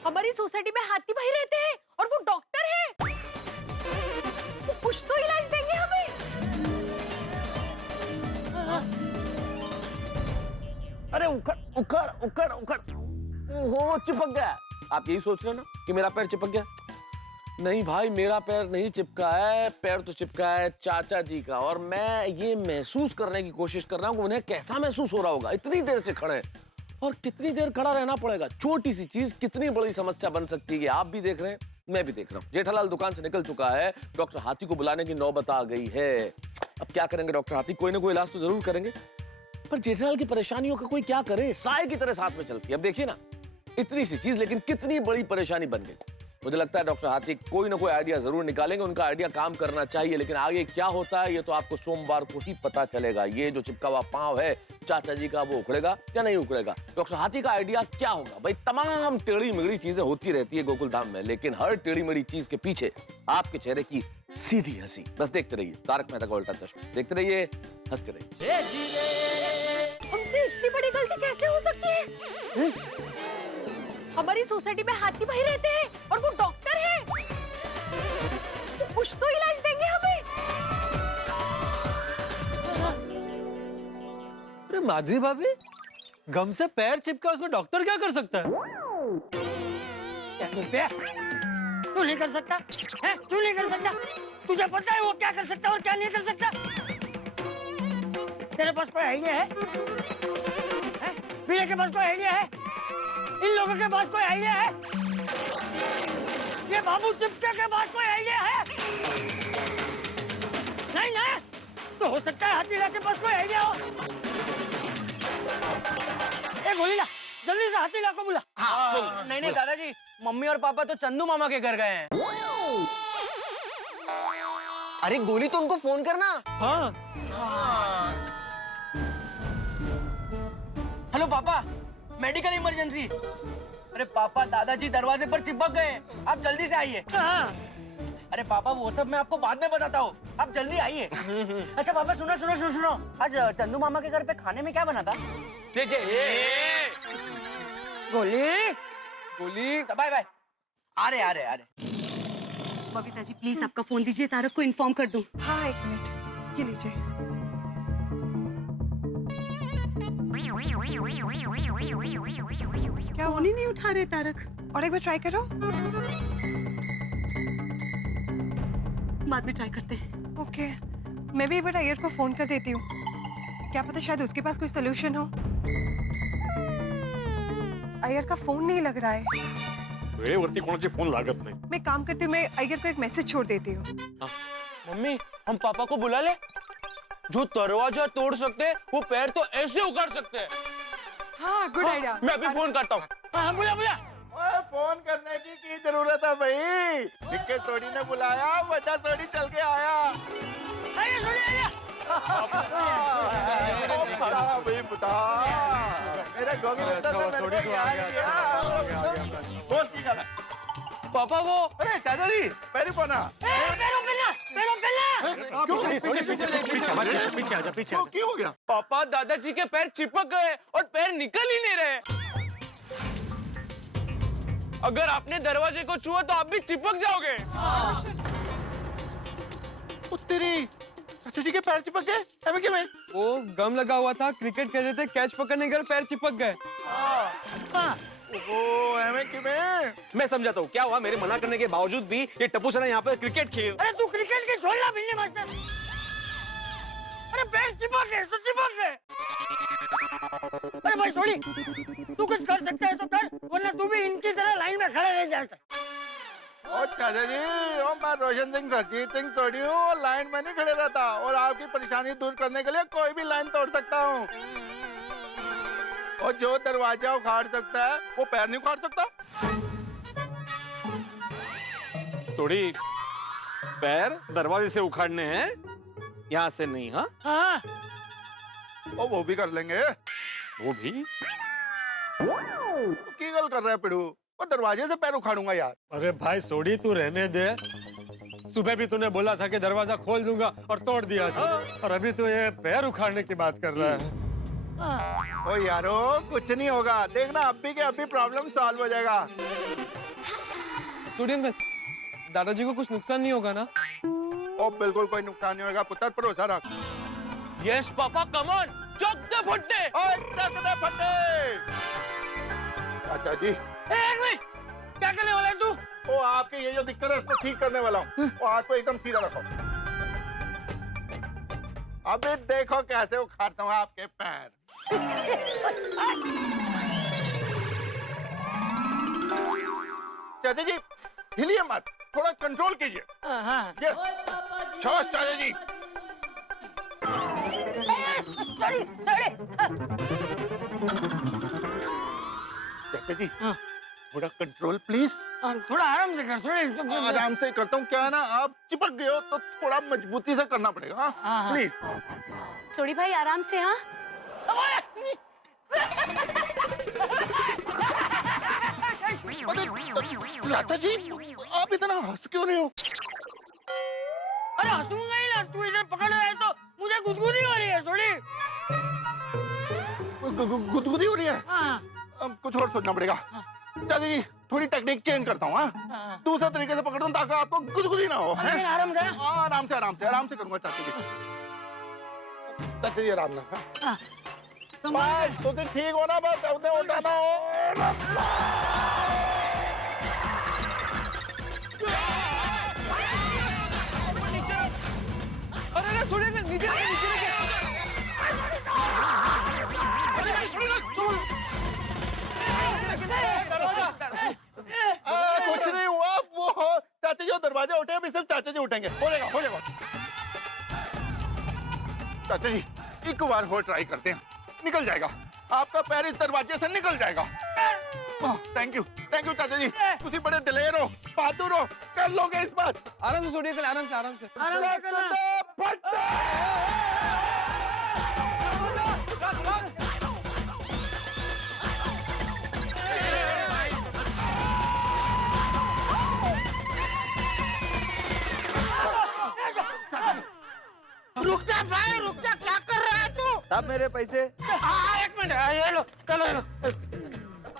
हमारी सोसाइटी में हाथी भाई रहते हैं और वो डॉक्टर है, वो कुछ तो इलाज देंगे हमें। अरे उखड़ वो चिपक गया। आप यही सोच रहे हो ना कि मेरा पैर चिपक गया? नहीं भाई, मेरा पैर नहीं चिपका है, पैर तो चिपका है चाचा जी का। और मैं ये महसूस करने की कोशिश कर रहा हूँ कि उन्हें कैसा महसूस हो रहा होगा। इतनी देर से खड़े हैं और कितनी देर खड़ा रहना पड़ेगा। छोटी सी चीज कितनी बड़ी समस्या बन सकती है। आप भी देख रहे हैं, मैं भी देख रहा हूँ। जेठालाल दुकान से निकल चुका है, डॉक्टर हाथी को बुलाने की नौबत आ गई है। अब क्या करेंगे डॉक्टर हाथी? कोई ना कोई इलाज तो जरूर करेंगे, पर जेठालाल की परेशानियों का कोई क्या करे? साए की तरह साथ में चलती है। अब देखिए ना, इतनी सी चीज लेकिन कितनी बड़ी परेशानी बन गई। मुझे लगता है डॉक्टर हाथी कोई ना कोई आइडिया जरूर निकालेंगे, उनका आइडिया काम करना चाहिए, लेकिन आगे क्या होता है ये तो आपको सोमवार को ही पता चलेगा। ये जो चिपका हुआ पांव है चाचा जी का, वो उखड़ेगा या नहीं उखड़ेगा? डॉक्टर हाथी का आइडिया क्या होगा? भाई तमाम टेढ़ी मेढ़ी चीजें होती रहती है गोकुल धाम में, लेकिन हर टेढ़ी मेढ़ी चीज के पीछे आपके चेहरे की सीधी हंसी। बस देखते रहिए तारक मेहता का उल्टा चश्मा, देखते रहिए, हंसते रहिए। हमसे इतनी बड़ी गलती कैसे हो सकती है? हमारी सोसाइटी में हाथी भाई रहते हैं और वो डॉक्टर है, तो कुछ तो इलाज देंगे हमें। अरे माधवी भाभी, गम से पैर चिपका उसमें डॉक्टर क्या कर सकता है? क्या करते हैं? तू नहीं कर सकता है? तू नहीं कर सकता? तुझे पता है वो क्या कर सकता और क्या नहीं कर सकता? तेरे पास कोई आइडिया है? मेरे के पास कोई आइडिया है? इन लोगों के पास कोई आइडिया है? ये बाबू चिपके के पास कोई आइडिया है? नहीं ना? तो हो सकता है हाथीला के पास कोई आइडिया हो। ए गोलीला, जल्दी से हाथीला को बुला। नहीं नहीं दादाजी, मम्मी और पापा तो चंदू मामा के घर गए हैं। अरे गोली तो उनको फोन करना। हाँ। हेलो पापा, मेडिकल इमरजेंसी। अरे पापा, दादाजी दरवाजे पर चिपक गए, आप जल्दी से आइए। अरे पापा वो सब मैं आपको बाद में बताता हूँ, आप जल्दी आइए। अच्छा पापा सुनो सुनो सुनो सुनो, आज चंदू मामा के घर पे खाने में क्या बना था? गोली गोली बाय बाय। आ रहे। बबीता जी प्लीज आपका फोन दीजिए, तारक को इन्फॉर्म कर दूं। हाँ 1 मिनट, ये लीजिए। क्या फोन ही नहीं उठा रहे तारक? और एक बार ट्राई करो। बाद में ट्राई करते हैं। ओके, मैं भी एक बार अय्यर को फोन कर देती हूँ, क्या पता शायद उसके पास कोई सोल्यूशन हो। अय्यर का फोन नहीं लग रहा है। वेळेवरती कोणाचे फोन लागत नाही। मैं काम करती हूँ, मैं अय्यर को एक मैसेज छोड़ देती हूँ। मम्मी, हम पापा को बुला ले। जो दरवाजा तोड़ सकते हैं वो पैर तो ऐसे उखाड़ सकते हैं। हाँ गुड आइडिया। मैं अभी फोन करता हूँ। हाँ बुला। ओए, फोन करने की जरूरत है भाई? दिक्कत थोड़ी ने बुलाया, बड़ा थोड़ी चल के आया। आइए सुनिए। भाई बता, मेरा गोगी बेटा तो मेरे को याद किया। दोस्त की गल है। पापा वो, अरे चाचा जी पैरी पना। पीछे आजा। क्यों हो गया? पापा दादाजी के पैर चिपक गए और पैर निकल ही नहीं रहे। अगर आपने दरवाजे को छुआ तो आप भी चिपक जाओगे। तेरी चाचा जी के पैर चिपक गए? ऐਵੇਂ ਕਿਵੇਂ? वो गम लगा हुआ था, क्रिकेट खेल रहे थे, कैच पकड़ने गए, पैर चिपक गए। ओ ऐਵੇਂ ਕਿਵੇਂ? मैं समझाता हूँ क्या हुआ। मेरे मना करने के बावजूद भी ये टप्पू सना यहाँ पे क्रिकेट खेल। अरे तू क्रिकेट के छोड़ना बिल्ली मास्टर। अरे पैर चिपक गए तो चिपक गए। अरे भाई सोनी, तू कुछ कर सकता है तो कर, वरना तू भी इनकी तरह लाइन में खड़ा रह जा सकता। ओ चाचा जी, ओ मैं रोशन सिंह सरजीत सिंह सोडी हूँ, लाइन में नहीं खड़े रहता और आपकी परेशानी दूर करने के लिए कोई भी लाइन तोड़ सकता हूँ। और जो दरवाजा उखाड़ सकता है वो पैर नहीं उखाड़ सकता। थोड़ी पैर दरवाजे से उखाड़ने हैं, यहाँ से नहीं। हाँ हाँ, ओ वो भी कर लेंगे। वो भी की गल कर रहा है पिड़ू? वो दरवाजे से पैर उखाड़ूंगा यार। अरे भाई सोडी तू रहने दे। सुबह भी तूने बोला था कि दरवाजा खोल दूंगा और तोड़ दिया था, और अभी तो ये पैर उखाड़ने की बात कर रहा है। ओ यारो कुछ नहीं होगा, देखना अभी के अभी प्रॉब्लम सॉल्व हो जाएगा। सूर्य अंकल, दादाजी को कुछ नुकसान नहीं होगा ना? ओ बिल्कुल कोई नुकसान नहीं होगा पुत्र, भरोसा रख। यस पापा, कम ऑन, चक दे फट्टे। ओए चक दे फट्टे। चाचा जी एक मिनट, क्या करने वाला है तू? ओ आपकी ये जो दिक्कत है इसको ठीक करने वाला हूँ। वो हाथ को एकदम सीधा रखो। अभी देखो कैसे उखाड़ता हूँ आपके पैर। चाचा जी हिलिए मत, थोड़ा कंट्रोल कीजिए। यस, शाबाश चाचा जी। चाचा जी थोड़ा कंट्रोल प्लीज। थोड़ा आराम से कर, थोड़ा आराम से करता हूँ। क्या है ना, आप चिपक गए हो तो थोड़ा मजबूती से करना पड़ेगा। हाँ प्लीज। छोड़ी भाई आराम से। हाँ चाचा जी आप इतना हंस क्यों रहे हो? अरे हंसूंगा ही ना, तू इधर पकड़ रहा है तो मुझे गुदगुदी हो रही है। सोनी गुदगुदी हो रही है? हाँ। अब कुछ और सोचना पड़ेगा। चाचा जी थोड़ी टेक्निक चेंज करता हूँ। हाँ दूसरे तरीके से पकड़ता हूँ ताकि आपको गुदगुदी ना हो। आराम से आराम से करूंगा चाचा जी। चाचा जी आराम ना। बस तो ठीक हो ना, बस होता ना हो। अरे सुनिए, नीचे कुछ नहीं हुआ। वो चाचा जी दरवाजा उठे, अभी सिर्फ चाचा जी उठेंगे। हो जाएगा। चाचा जी एक बार और ट्राई करते हैं, निकल जाएगा। आपका पैर इस दरवाजे से निकल जाएगा। थैंक यू चाचा जी, तुम बड़े दिलेर हो, बहादुर हो, कर लोगे इस बात। आराम से सोनिए, आराम से। रुक जा भाई, रुक जा। क्या कर रहा है तू? साहब मेरे पैसे। एक मिनट, ये लो, चलो।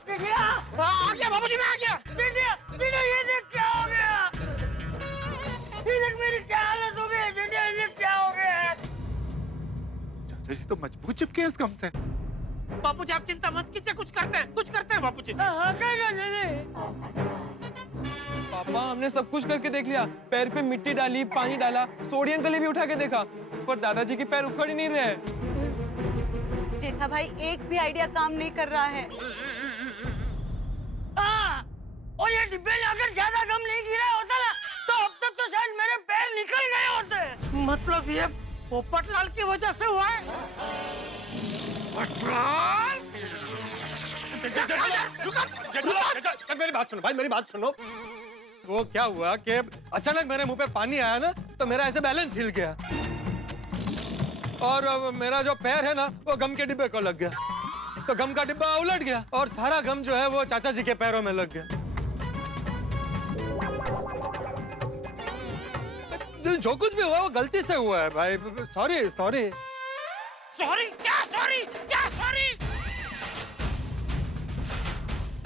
आ गया बाबूजी, मैं आ गया। ये देख क्या हो गया। ये देख मेरी क्या हालत हो गई। ये क्या हो गया है। चाचा जी तो मजबूत चिपके हैं इस गम से। बाबूजी आप चिंता मत कीजिए, कुछ करते हैं बाबूजी। पापा हमने सब कुछ करके देख लिया। पैर पे मिट्टी डाली, पानी डाला, सोडियम कली भी उठा के देखा, पर दादाजी के पैर उखड़ ही नहीं रहे। जेठा भाई एक भी आइडिया काम नहीं कर रहा है। और ये डिब्बे लाकर ज्यादा गम नहीं गिरा होता ना तो अब तक तो शायद मेरे पैर निकल गए होते। मतलब ये पोपटलाल की वजह से हुआ है? पोपटलाल? मेरी बात सुनो भाई, मेरी बात सुनो। वो क्या हुआ कि अचानक मेरे मुंह पे पानी आया ना, तो मेरा ऐसे बैलेंस हिल गया और मेरा जो पैर है ना वो गम के डिब्बे को लग गया, तो गम का डिब्बा उलट गया और सारा गम जो है वो चाचा जी के पैरों में लग गया। जो कुछ भी हुआ वो गलती से हुआ है भाई। सॉरी।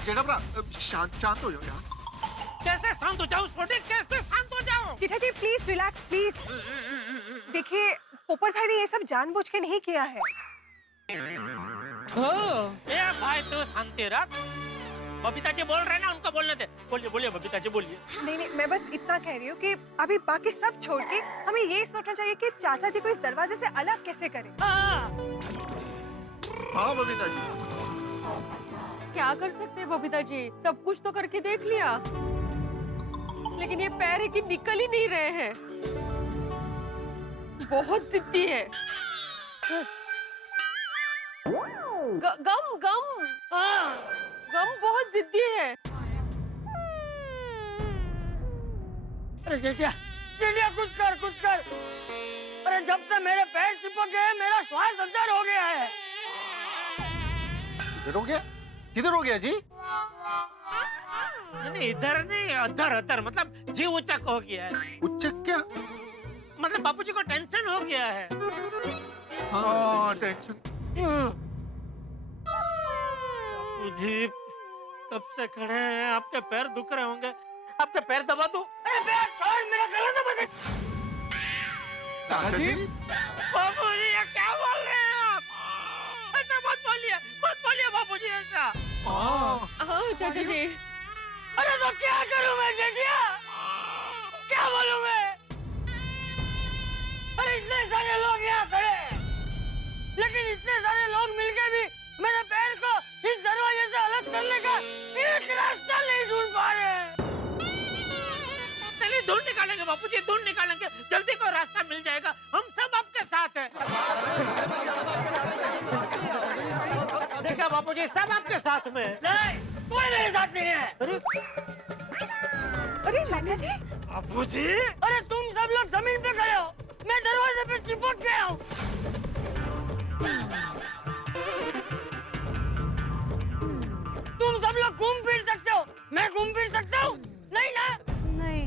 जेठा शांत हो जाओ यार। कैसे शांत हो जाऊं छोटे, कैसे शांत हो जाऊं? जेठा जी प्लीज रिलैक्स प्लीज। देखिए पोपट भाई ने ये सब जानबूझ के नहीं किया है। ए भाई तू शांति रख। बबीता जी बोल रहे हैं ना, उनको बोलने दे। बोलिए बबीता जी बोलिए। नहीं मैं बस इतना कह रही हूँ कि अभी बाकी सब छोड़ के हमें ये सोचना चाहिए कि चाचा जी को इस दरवाजे से अलग कैसे करें। हाँ बबीता जी। क्या कर सकते हैं बबीता जी, सब कुछ तो करके देख लिया, लेकिन ये पैर है कि निकल ही नहीं रहे हैं। बहुत जिद्दी है। गम बहुत जिद्दी है। अरे जेठिया कुछ कर। अरे जब से मेरे पैर चिपक गए मेरा श्वास अंदर हो गया है। किधर हो गया जी? नहीं इधर नहीं, अधर मतलब जी उचक हो गया है। उचक क्या? मतलब बापूजी को टेंशन हो गया है। हाँ टेंशन। बापूजी कब से खड़े हैं, आपके पैर दुख रहे होंगे, आपके पैर दबा दूं? अरे पैर छोड़, मेरा गला दबा दे। चाचा जी बापूजी ये क्या बोल रहे हैं आप? ऐसा मत बोलिए बापूजी ऐसा। हाँ चाचा जी। अरे तो क्या करूं मैं जेठिया, क्या बोलूं मैं? अरे इतने सारे लोग यहाँ खड़े हैं, लेकिन इतने सारे लोग मिलके भी मेरे पैर को इस दरवाजे से अलग करने का एक रास्ता नहीं ढूंढ पा रहे हैं। चलिए ढूंढ निकालेंगे बापूजी, ढूंढ निकालेंगे, जल्दी कोई रास्ता मिल जाएगा, हम सब आपके साथ हैं। देखा बापूजी सब आपके साथ में। नहीं कोई मेरे साथ नहीं है। अरे चाचा जी, बाबूजी, अरे तुम सब लोग जमीन पे खड़े हो, मैं दरवाजे पे चिपक गया हूँ। तुम सब लोग घूम फिर सकते हो, मैं घूम फिर सकता हूँ? नहीं ना? नहीं।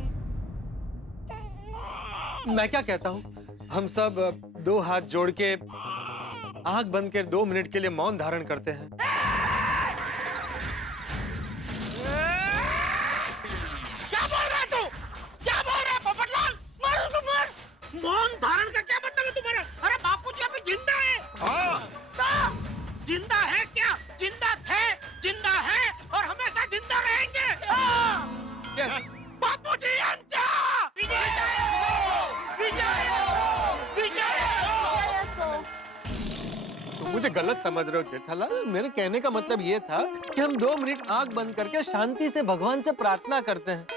मैं क्या कहता हूँ, हम सब दो हाथ जोड़ के आंख बंद कर 2 मिनट के लिए मौन धारण करते हैं। क्या बोल रहा है तू? क्या बोल रहा है पोपटलाल? मार उसको, मार। मौन धारण का क्या मतलब है तुम्हारा? अरे बापूजी अभी जिंदा है। जिंदा है क्या? जिंदा थे, जिंदा है और हमेशा जिंदा रहेंगे। यस। बापूजी अंचा! विजय हो! विजय हो! विजय हो! तुम मुझे गलत समझ रहे हो जेठालाल। मेरे कहने का मतलब ये था कि हम 2 मिनट आंख बंद करके शांति से भगवान से प्रार्थना करते हैं।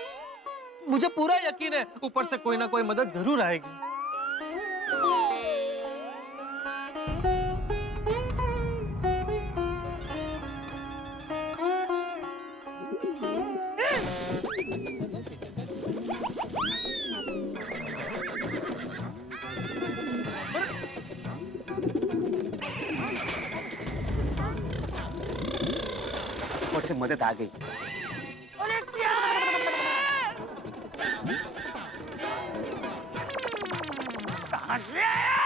मुझे पूरा यकीन है ऊपर से कोई ना कोई मदद जरूर आएगी। और से मदद आ गई। अरे क्या है? कहाँ से आया?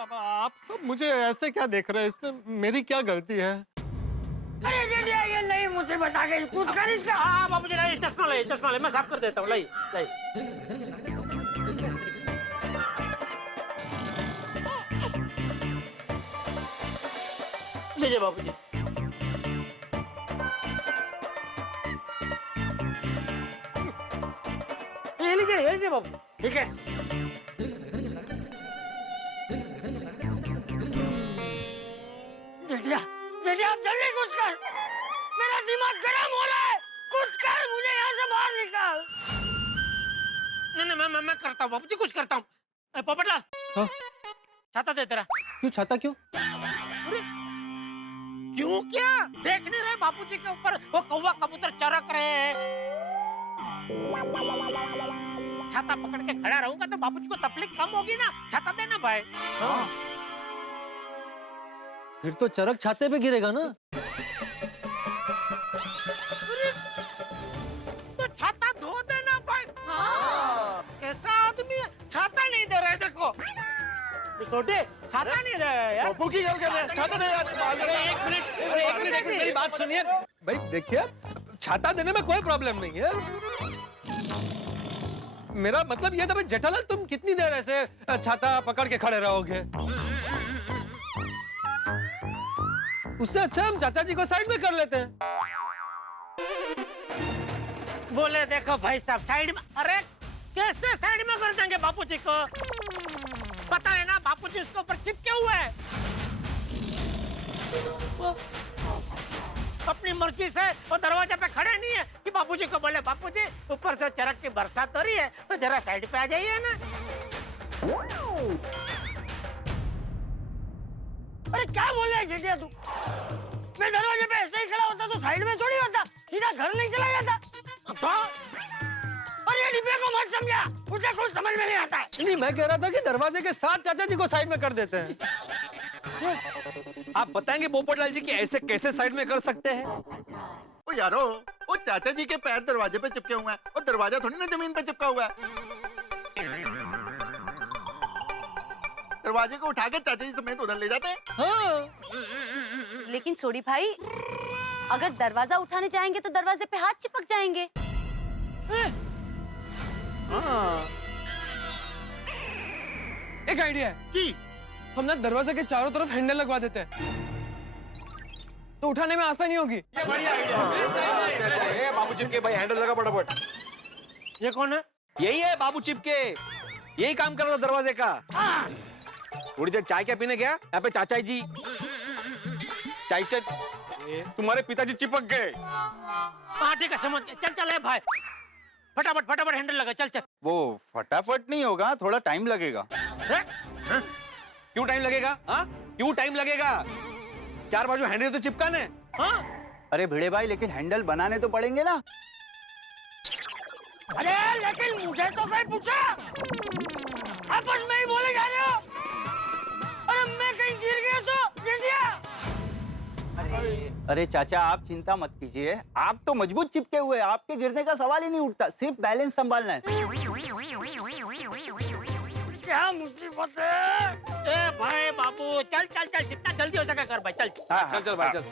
अब आप सब मुझे ऐसे क्या देख रहे हैं? इसमें मेरी क्या गलती है? अरे जेठिया, ये नहीं मुझे बता के कुछ कर इसका। हाँ बापूजी, लाई चश्मा ले, चश्मा ले, मैं साफ कर देता हूँ। लाई लाई। लीजिए बापूजी। ये लीजिए बाबू। ठीक है। जेठिया, जेठिया, आप जल्दी कुछ कर। मेरा दिमाग गर्म हो रहा है। कुछ कर, मुझे यहाँ से बाहर निकाल। नहीं, मैं करता हूँ बापूजी, कुछ करता हूँ। पोपटलाल, हाँ? छाता दे तेरा। क्यों छाता क्यों? अरे क्यों क्या? देख नहीं रहे बापूजी के ऊपर वो कौवा कबूतर चरक रहे हैं। छाता पकड़ के खड़ा रहूंगा तो बापूजी को तकलीफ कम होगी ना। छाता देना भाई। हाँ। फिर तो चरक छाते पे गिरेगा ना। तो छाता धो देना भाई। हाँ। कैसा आदमी है, छाता नहीं दे रहे। देखो छोटे, छाता नहीं दे रहे यार। पप्पू की गल कर रहे हैं, छाता नहीं एक मिनट, मेरी बात सुनिए भाई। देखिए, छाता देने में कोई प्रॉब्लम नहीं है। मेरा मतलब ये था भाई जेठालाल, तुम कितनी देर ऐसे छाता पकड़ के खड़े रहोगे? उससे अच्छा हम चाचा जी को साइड में कर लेते हैं। बोले देखो भाई साहब, साइड में। अरे कैसे साइड में कर देंगे बापूजी को? पता है ना बापूजी उसके ऊपर चिपके हुए हैं। अपनी मर्जी से वो दरवाजे पे खड़े नहीं है कि बापूजी को बोले बापूजी ऊपर से चरक की बरसात हो रही है तो जरा साइड पे आ जाइए ना। अरे क्या बोल रहा है जेठिया तू? मैं दरवाजे पे ऐसे ही खड़ा होता तो साइड में थोड़ी होता, सीधा घर नहीं चला जाता। तो और ये डिब्बे को मत समझा, उसे कुछ समझ में नहीं आता है। नहीं, मैं कह रहा था कि दरवाजे के साथ चाचा जी को साइड में कर देते हैं। आप बताएंगे पोपटलाल जी कि ऐसे कैसे साइड में कर सकते हैं? ओ यारो, वो चाचा जी के पैर दरवाजे पे चिपके हुए हैं और दरवाजा थोड़ी ना जमीन पे चिपका हुआ है। दरवाजे को उठा के चाचा जी समेत उधर ले जाते हैं। हाँ। लेकिन सोडी भाई, अगर दरवाजा उठाने जाएंगे तो दरवाजे पे हाथ चिपक जाएंगे। हाँ। एक आइडिया है कि हम ना दरवाजे के चारों तरफ हैंडल लगवा देते हैं तो उठाने में आसानी होगी। ये बढ़िया आइडिया है। बाबू चिपके भाई, हैंडल लगा फटाफट। ये कौन है? यही है बाबू चिपके, यही काम कर रहा था दरवाजे का। थोड़ी देर चाय क्या पीने गया, यहाँ पे चाचा जी तुम्हारे पिताजी चिपक गए। हाँ ठीक है, समझ गए। चल चल भाई, फटाफट फटाफट हैंडल लगा, चल चल। वो फटाफट नहीं होगा, थोड़ा टाइम लगेगा। क्यों टाइम लगेगा? हाँ क्यों टाइम लगेगा? 4 बाजू हैंडल तो चिपकाने। हाँ? अरे भिड़े भाई, लेकिन हैंडल बनाने तो पड़ेंगे ना। अरे लेकिन मुझे तो कहीं पूछा, आपस में ही बोले जा रहे हो। अरे मैं कहीं गिर गया तो जिंदिया। अरे चाचा आप चिंता मत कीजिए, आप तो मजबूत चिपके हुए, आपके गिरने का सवाल ही नहीं उठता, सिर्फ बैलेंस संभालना है। क्या मुसीबत है? ए भाई बाबू, चल चल चल, जितना जल्दी हो सके कर भाई, चल। चल चल भाई चल।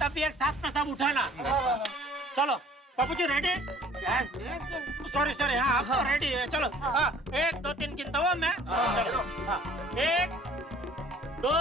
तभी एक साथ में सब उठाना। चलो बाबूजी रेडी? सॉरी सॉरी, हाँ आप तो रेडी है। चलो हाँ, 1 2 3 गिनता हूँ मैं। चलो हाँ, 1 2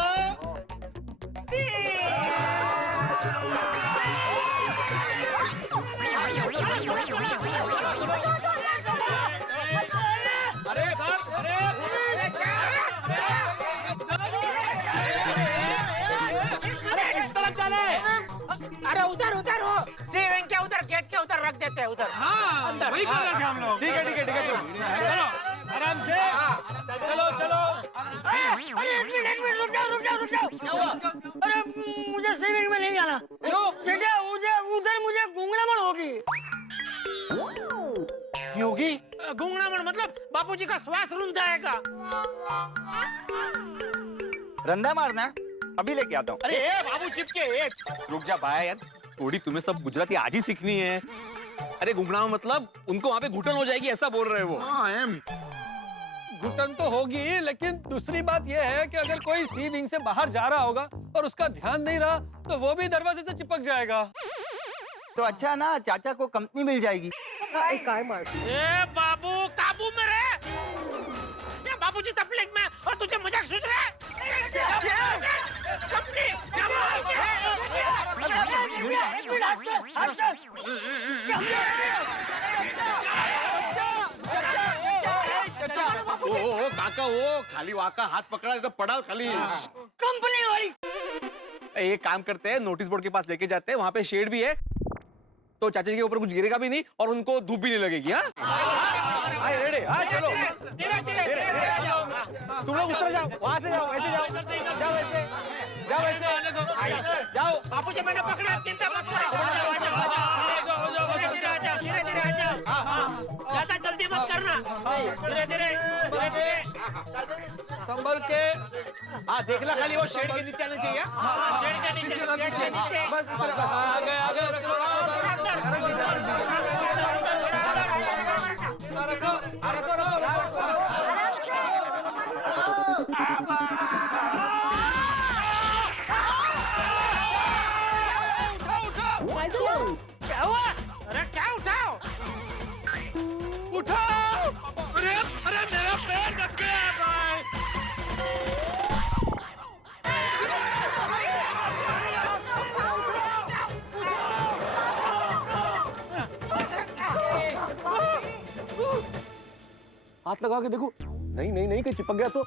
अरे उधर उधर हो, सेविंग के उधर, गेट के उधर रख देते हैं उधर। हाँ अंदर वही कर रहे थे हम लोग। ठीक है चलो चलो आराम से, चलो चलो। अरे एक मिनट रुक जाओ। क्या हुआ? अरे मुझे सेविंग में नहीं जाना। क्यों? उधर मुझे गूंगनामण होगी। होगी? गूंगनामण मतलब बापूजी का श्वास रुंध जाएगा। रंधा मारना है? अभी लेके आता हूँ। अरे बाबू चिपके, रुक जा भाई यार, थोड़ी तुम्हें सब गुजराती आज ही सीखनी है। अरे गुंगनाम मतलब उनको वहाँ पे घुटन हो जाएगी, ऐसा बोल रहे वो। घुटन तो होगी, लेकिन दूसरी बात यह है कि अगर कोई सी विंग से बाहर जा रहा होगा और उसका ध्यान नहीं रहा तो वो भी दरवाजे से चिपक जाएगा। तो अच्छा ना, चाचा को कंपनी मिल जाएगी। ए बाबू काबू में रहे, क्या बाबूजी तकलीफ में और तुझे मजाक सूझ रहा है? ओ काका, वो खाली वाका हाथ पकड़ा तो पड़ा खाली। कंपनी वाली। एक काम करते हैं, नोटिस बोर्ड के पास लेके जाते हैं, वहाँ पे शेड भी है, तो चाचा जी के ऊपर कुछ गिरेगा भी नहीं और उनको धूप भी नहीं लगेगी। हाँ रेडी? हाँ चलो, तुम लोग उस तरह जाओ, वहाँ से जाओ, ऐसे जाओ, जाओ ऐसे, जाओ ऐसे, जाओ। बापूजी मैंने पकड़ा, चिंता मत करो। धीरे धीरे आ जाओ, ज्यादा जल्दी मत करना, धीरे धीरे संभल के। हाँ देखना, खाली वो शेड के नीचे आना चाहिए। शेड के नीचे बस आगे क्या हुआ? अरे क्या उठाओ? उठाओ! अरे मेरा पैर दब गया भाई। हाथ लगा के देखो, नहीं कहीं चिपक गया तो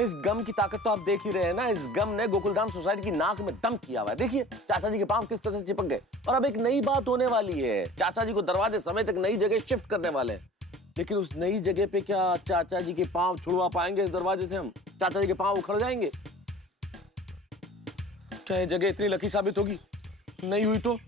इस गम की ताकत तो आप देख ही रहे हैं ना। इस गम ने गोकुलधाम सोसाइटी की नाक में दम किया हुआ है। देखिए चाचा जी के पांव किस तरह से चिपक गए। और अब एक नई बात होने वाली है, चाचा जी को दरवाजे समेत एक नई जगह शिफ्ट करने वाले हैं। लेकिन उस नई जगह पे क्या चाचा जी के पांव छुड़वा पाएंगे इस दरवाजे से? हम चाचा जी के पांव उखड़ जाएंगे? क्या ये जगह इतनी लकी साबित होगी? नहीं हुई तो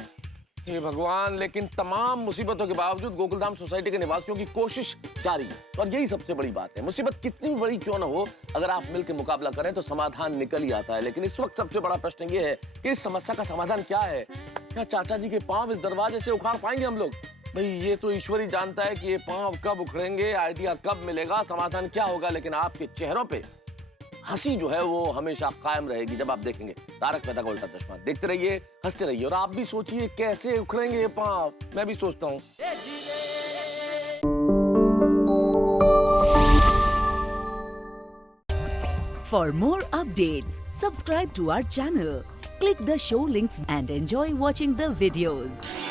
हे भगवान, लेकिन तमाम मुसीबतों के बावजूद गोकुलधाम सोसाइटी के निवासियों की कोशिश जारी है और यही सबसे बड़ी बात है। मुसीबत कितनी भी बड़ी क्यों ना हो, अगर आप मिलकर मुकाबला करें तो समाधान निकल ही आता है। लेकिन इस वक्त सबसे बड़ा प्रश्न ये है कि इस समस्या का समाधान क्या है? क्या चाचा जी के पांव इस दरवाजे से उखाड़ पाएंगे हम लोग? भाई ये तो ईश्वर ही जानता है कि ये पांव कब उखड़ेंगे, आइडिया कब मिलेगा, समाधान क्या होगा। लेकिन आपके चेहरों पे हंसी जो है वो हमेशा कायम रहेगी जब आप देखेंगे तारक मेहता का उल्टा चश्मा। देखते रहिए, हंसते रहिए और आप भी सोचिए कैसे उखड़ेंगे ये पांव। मैं भी सोचता हूँ। For more updates, subscribe to our channel, click the show links and enjoy watching the videos.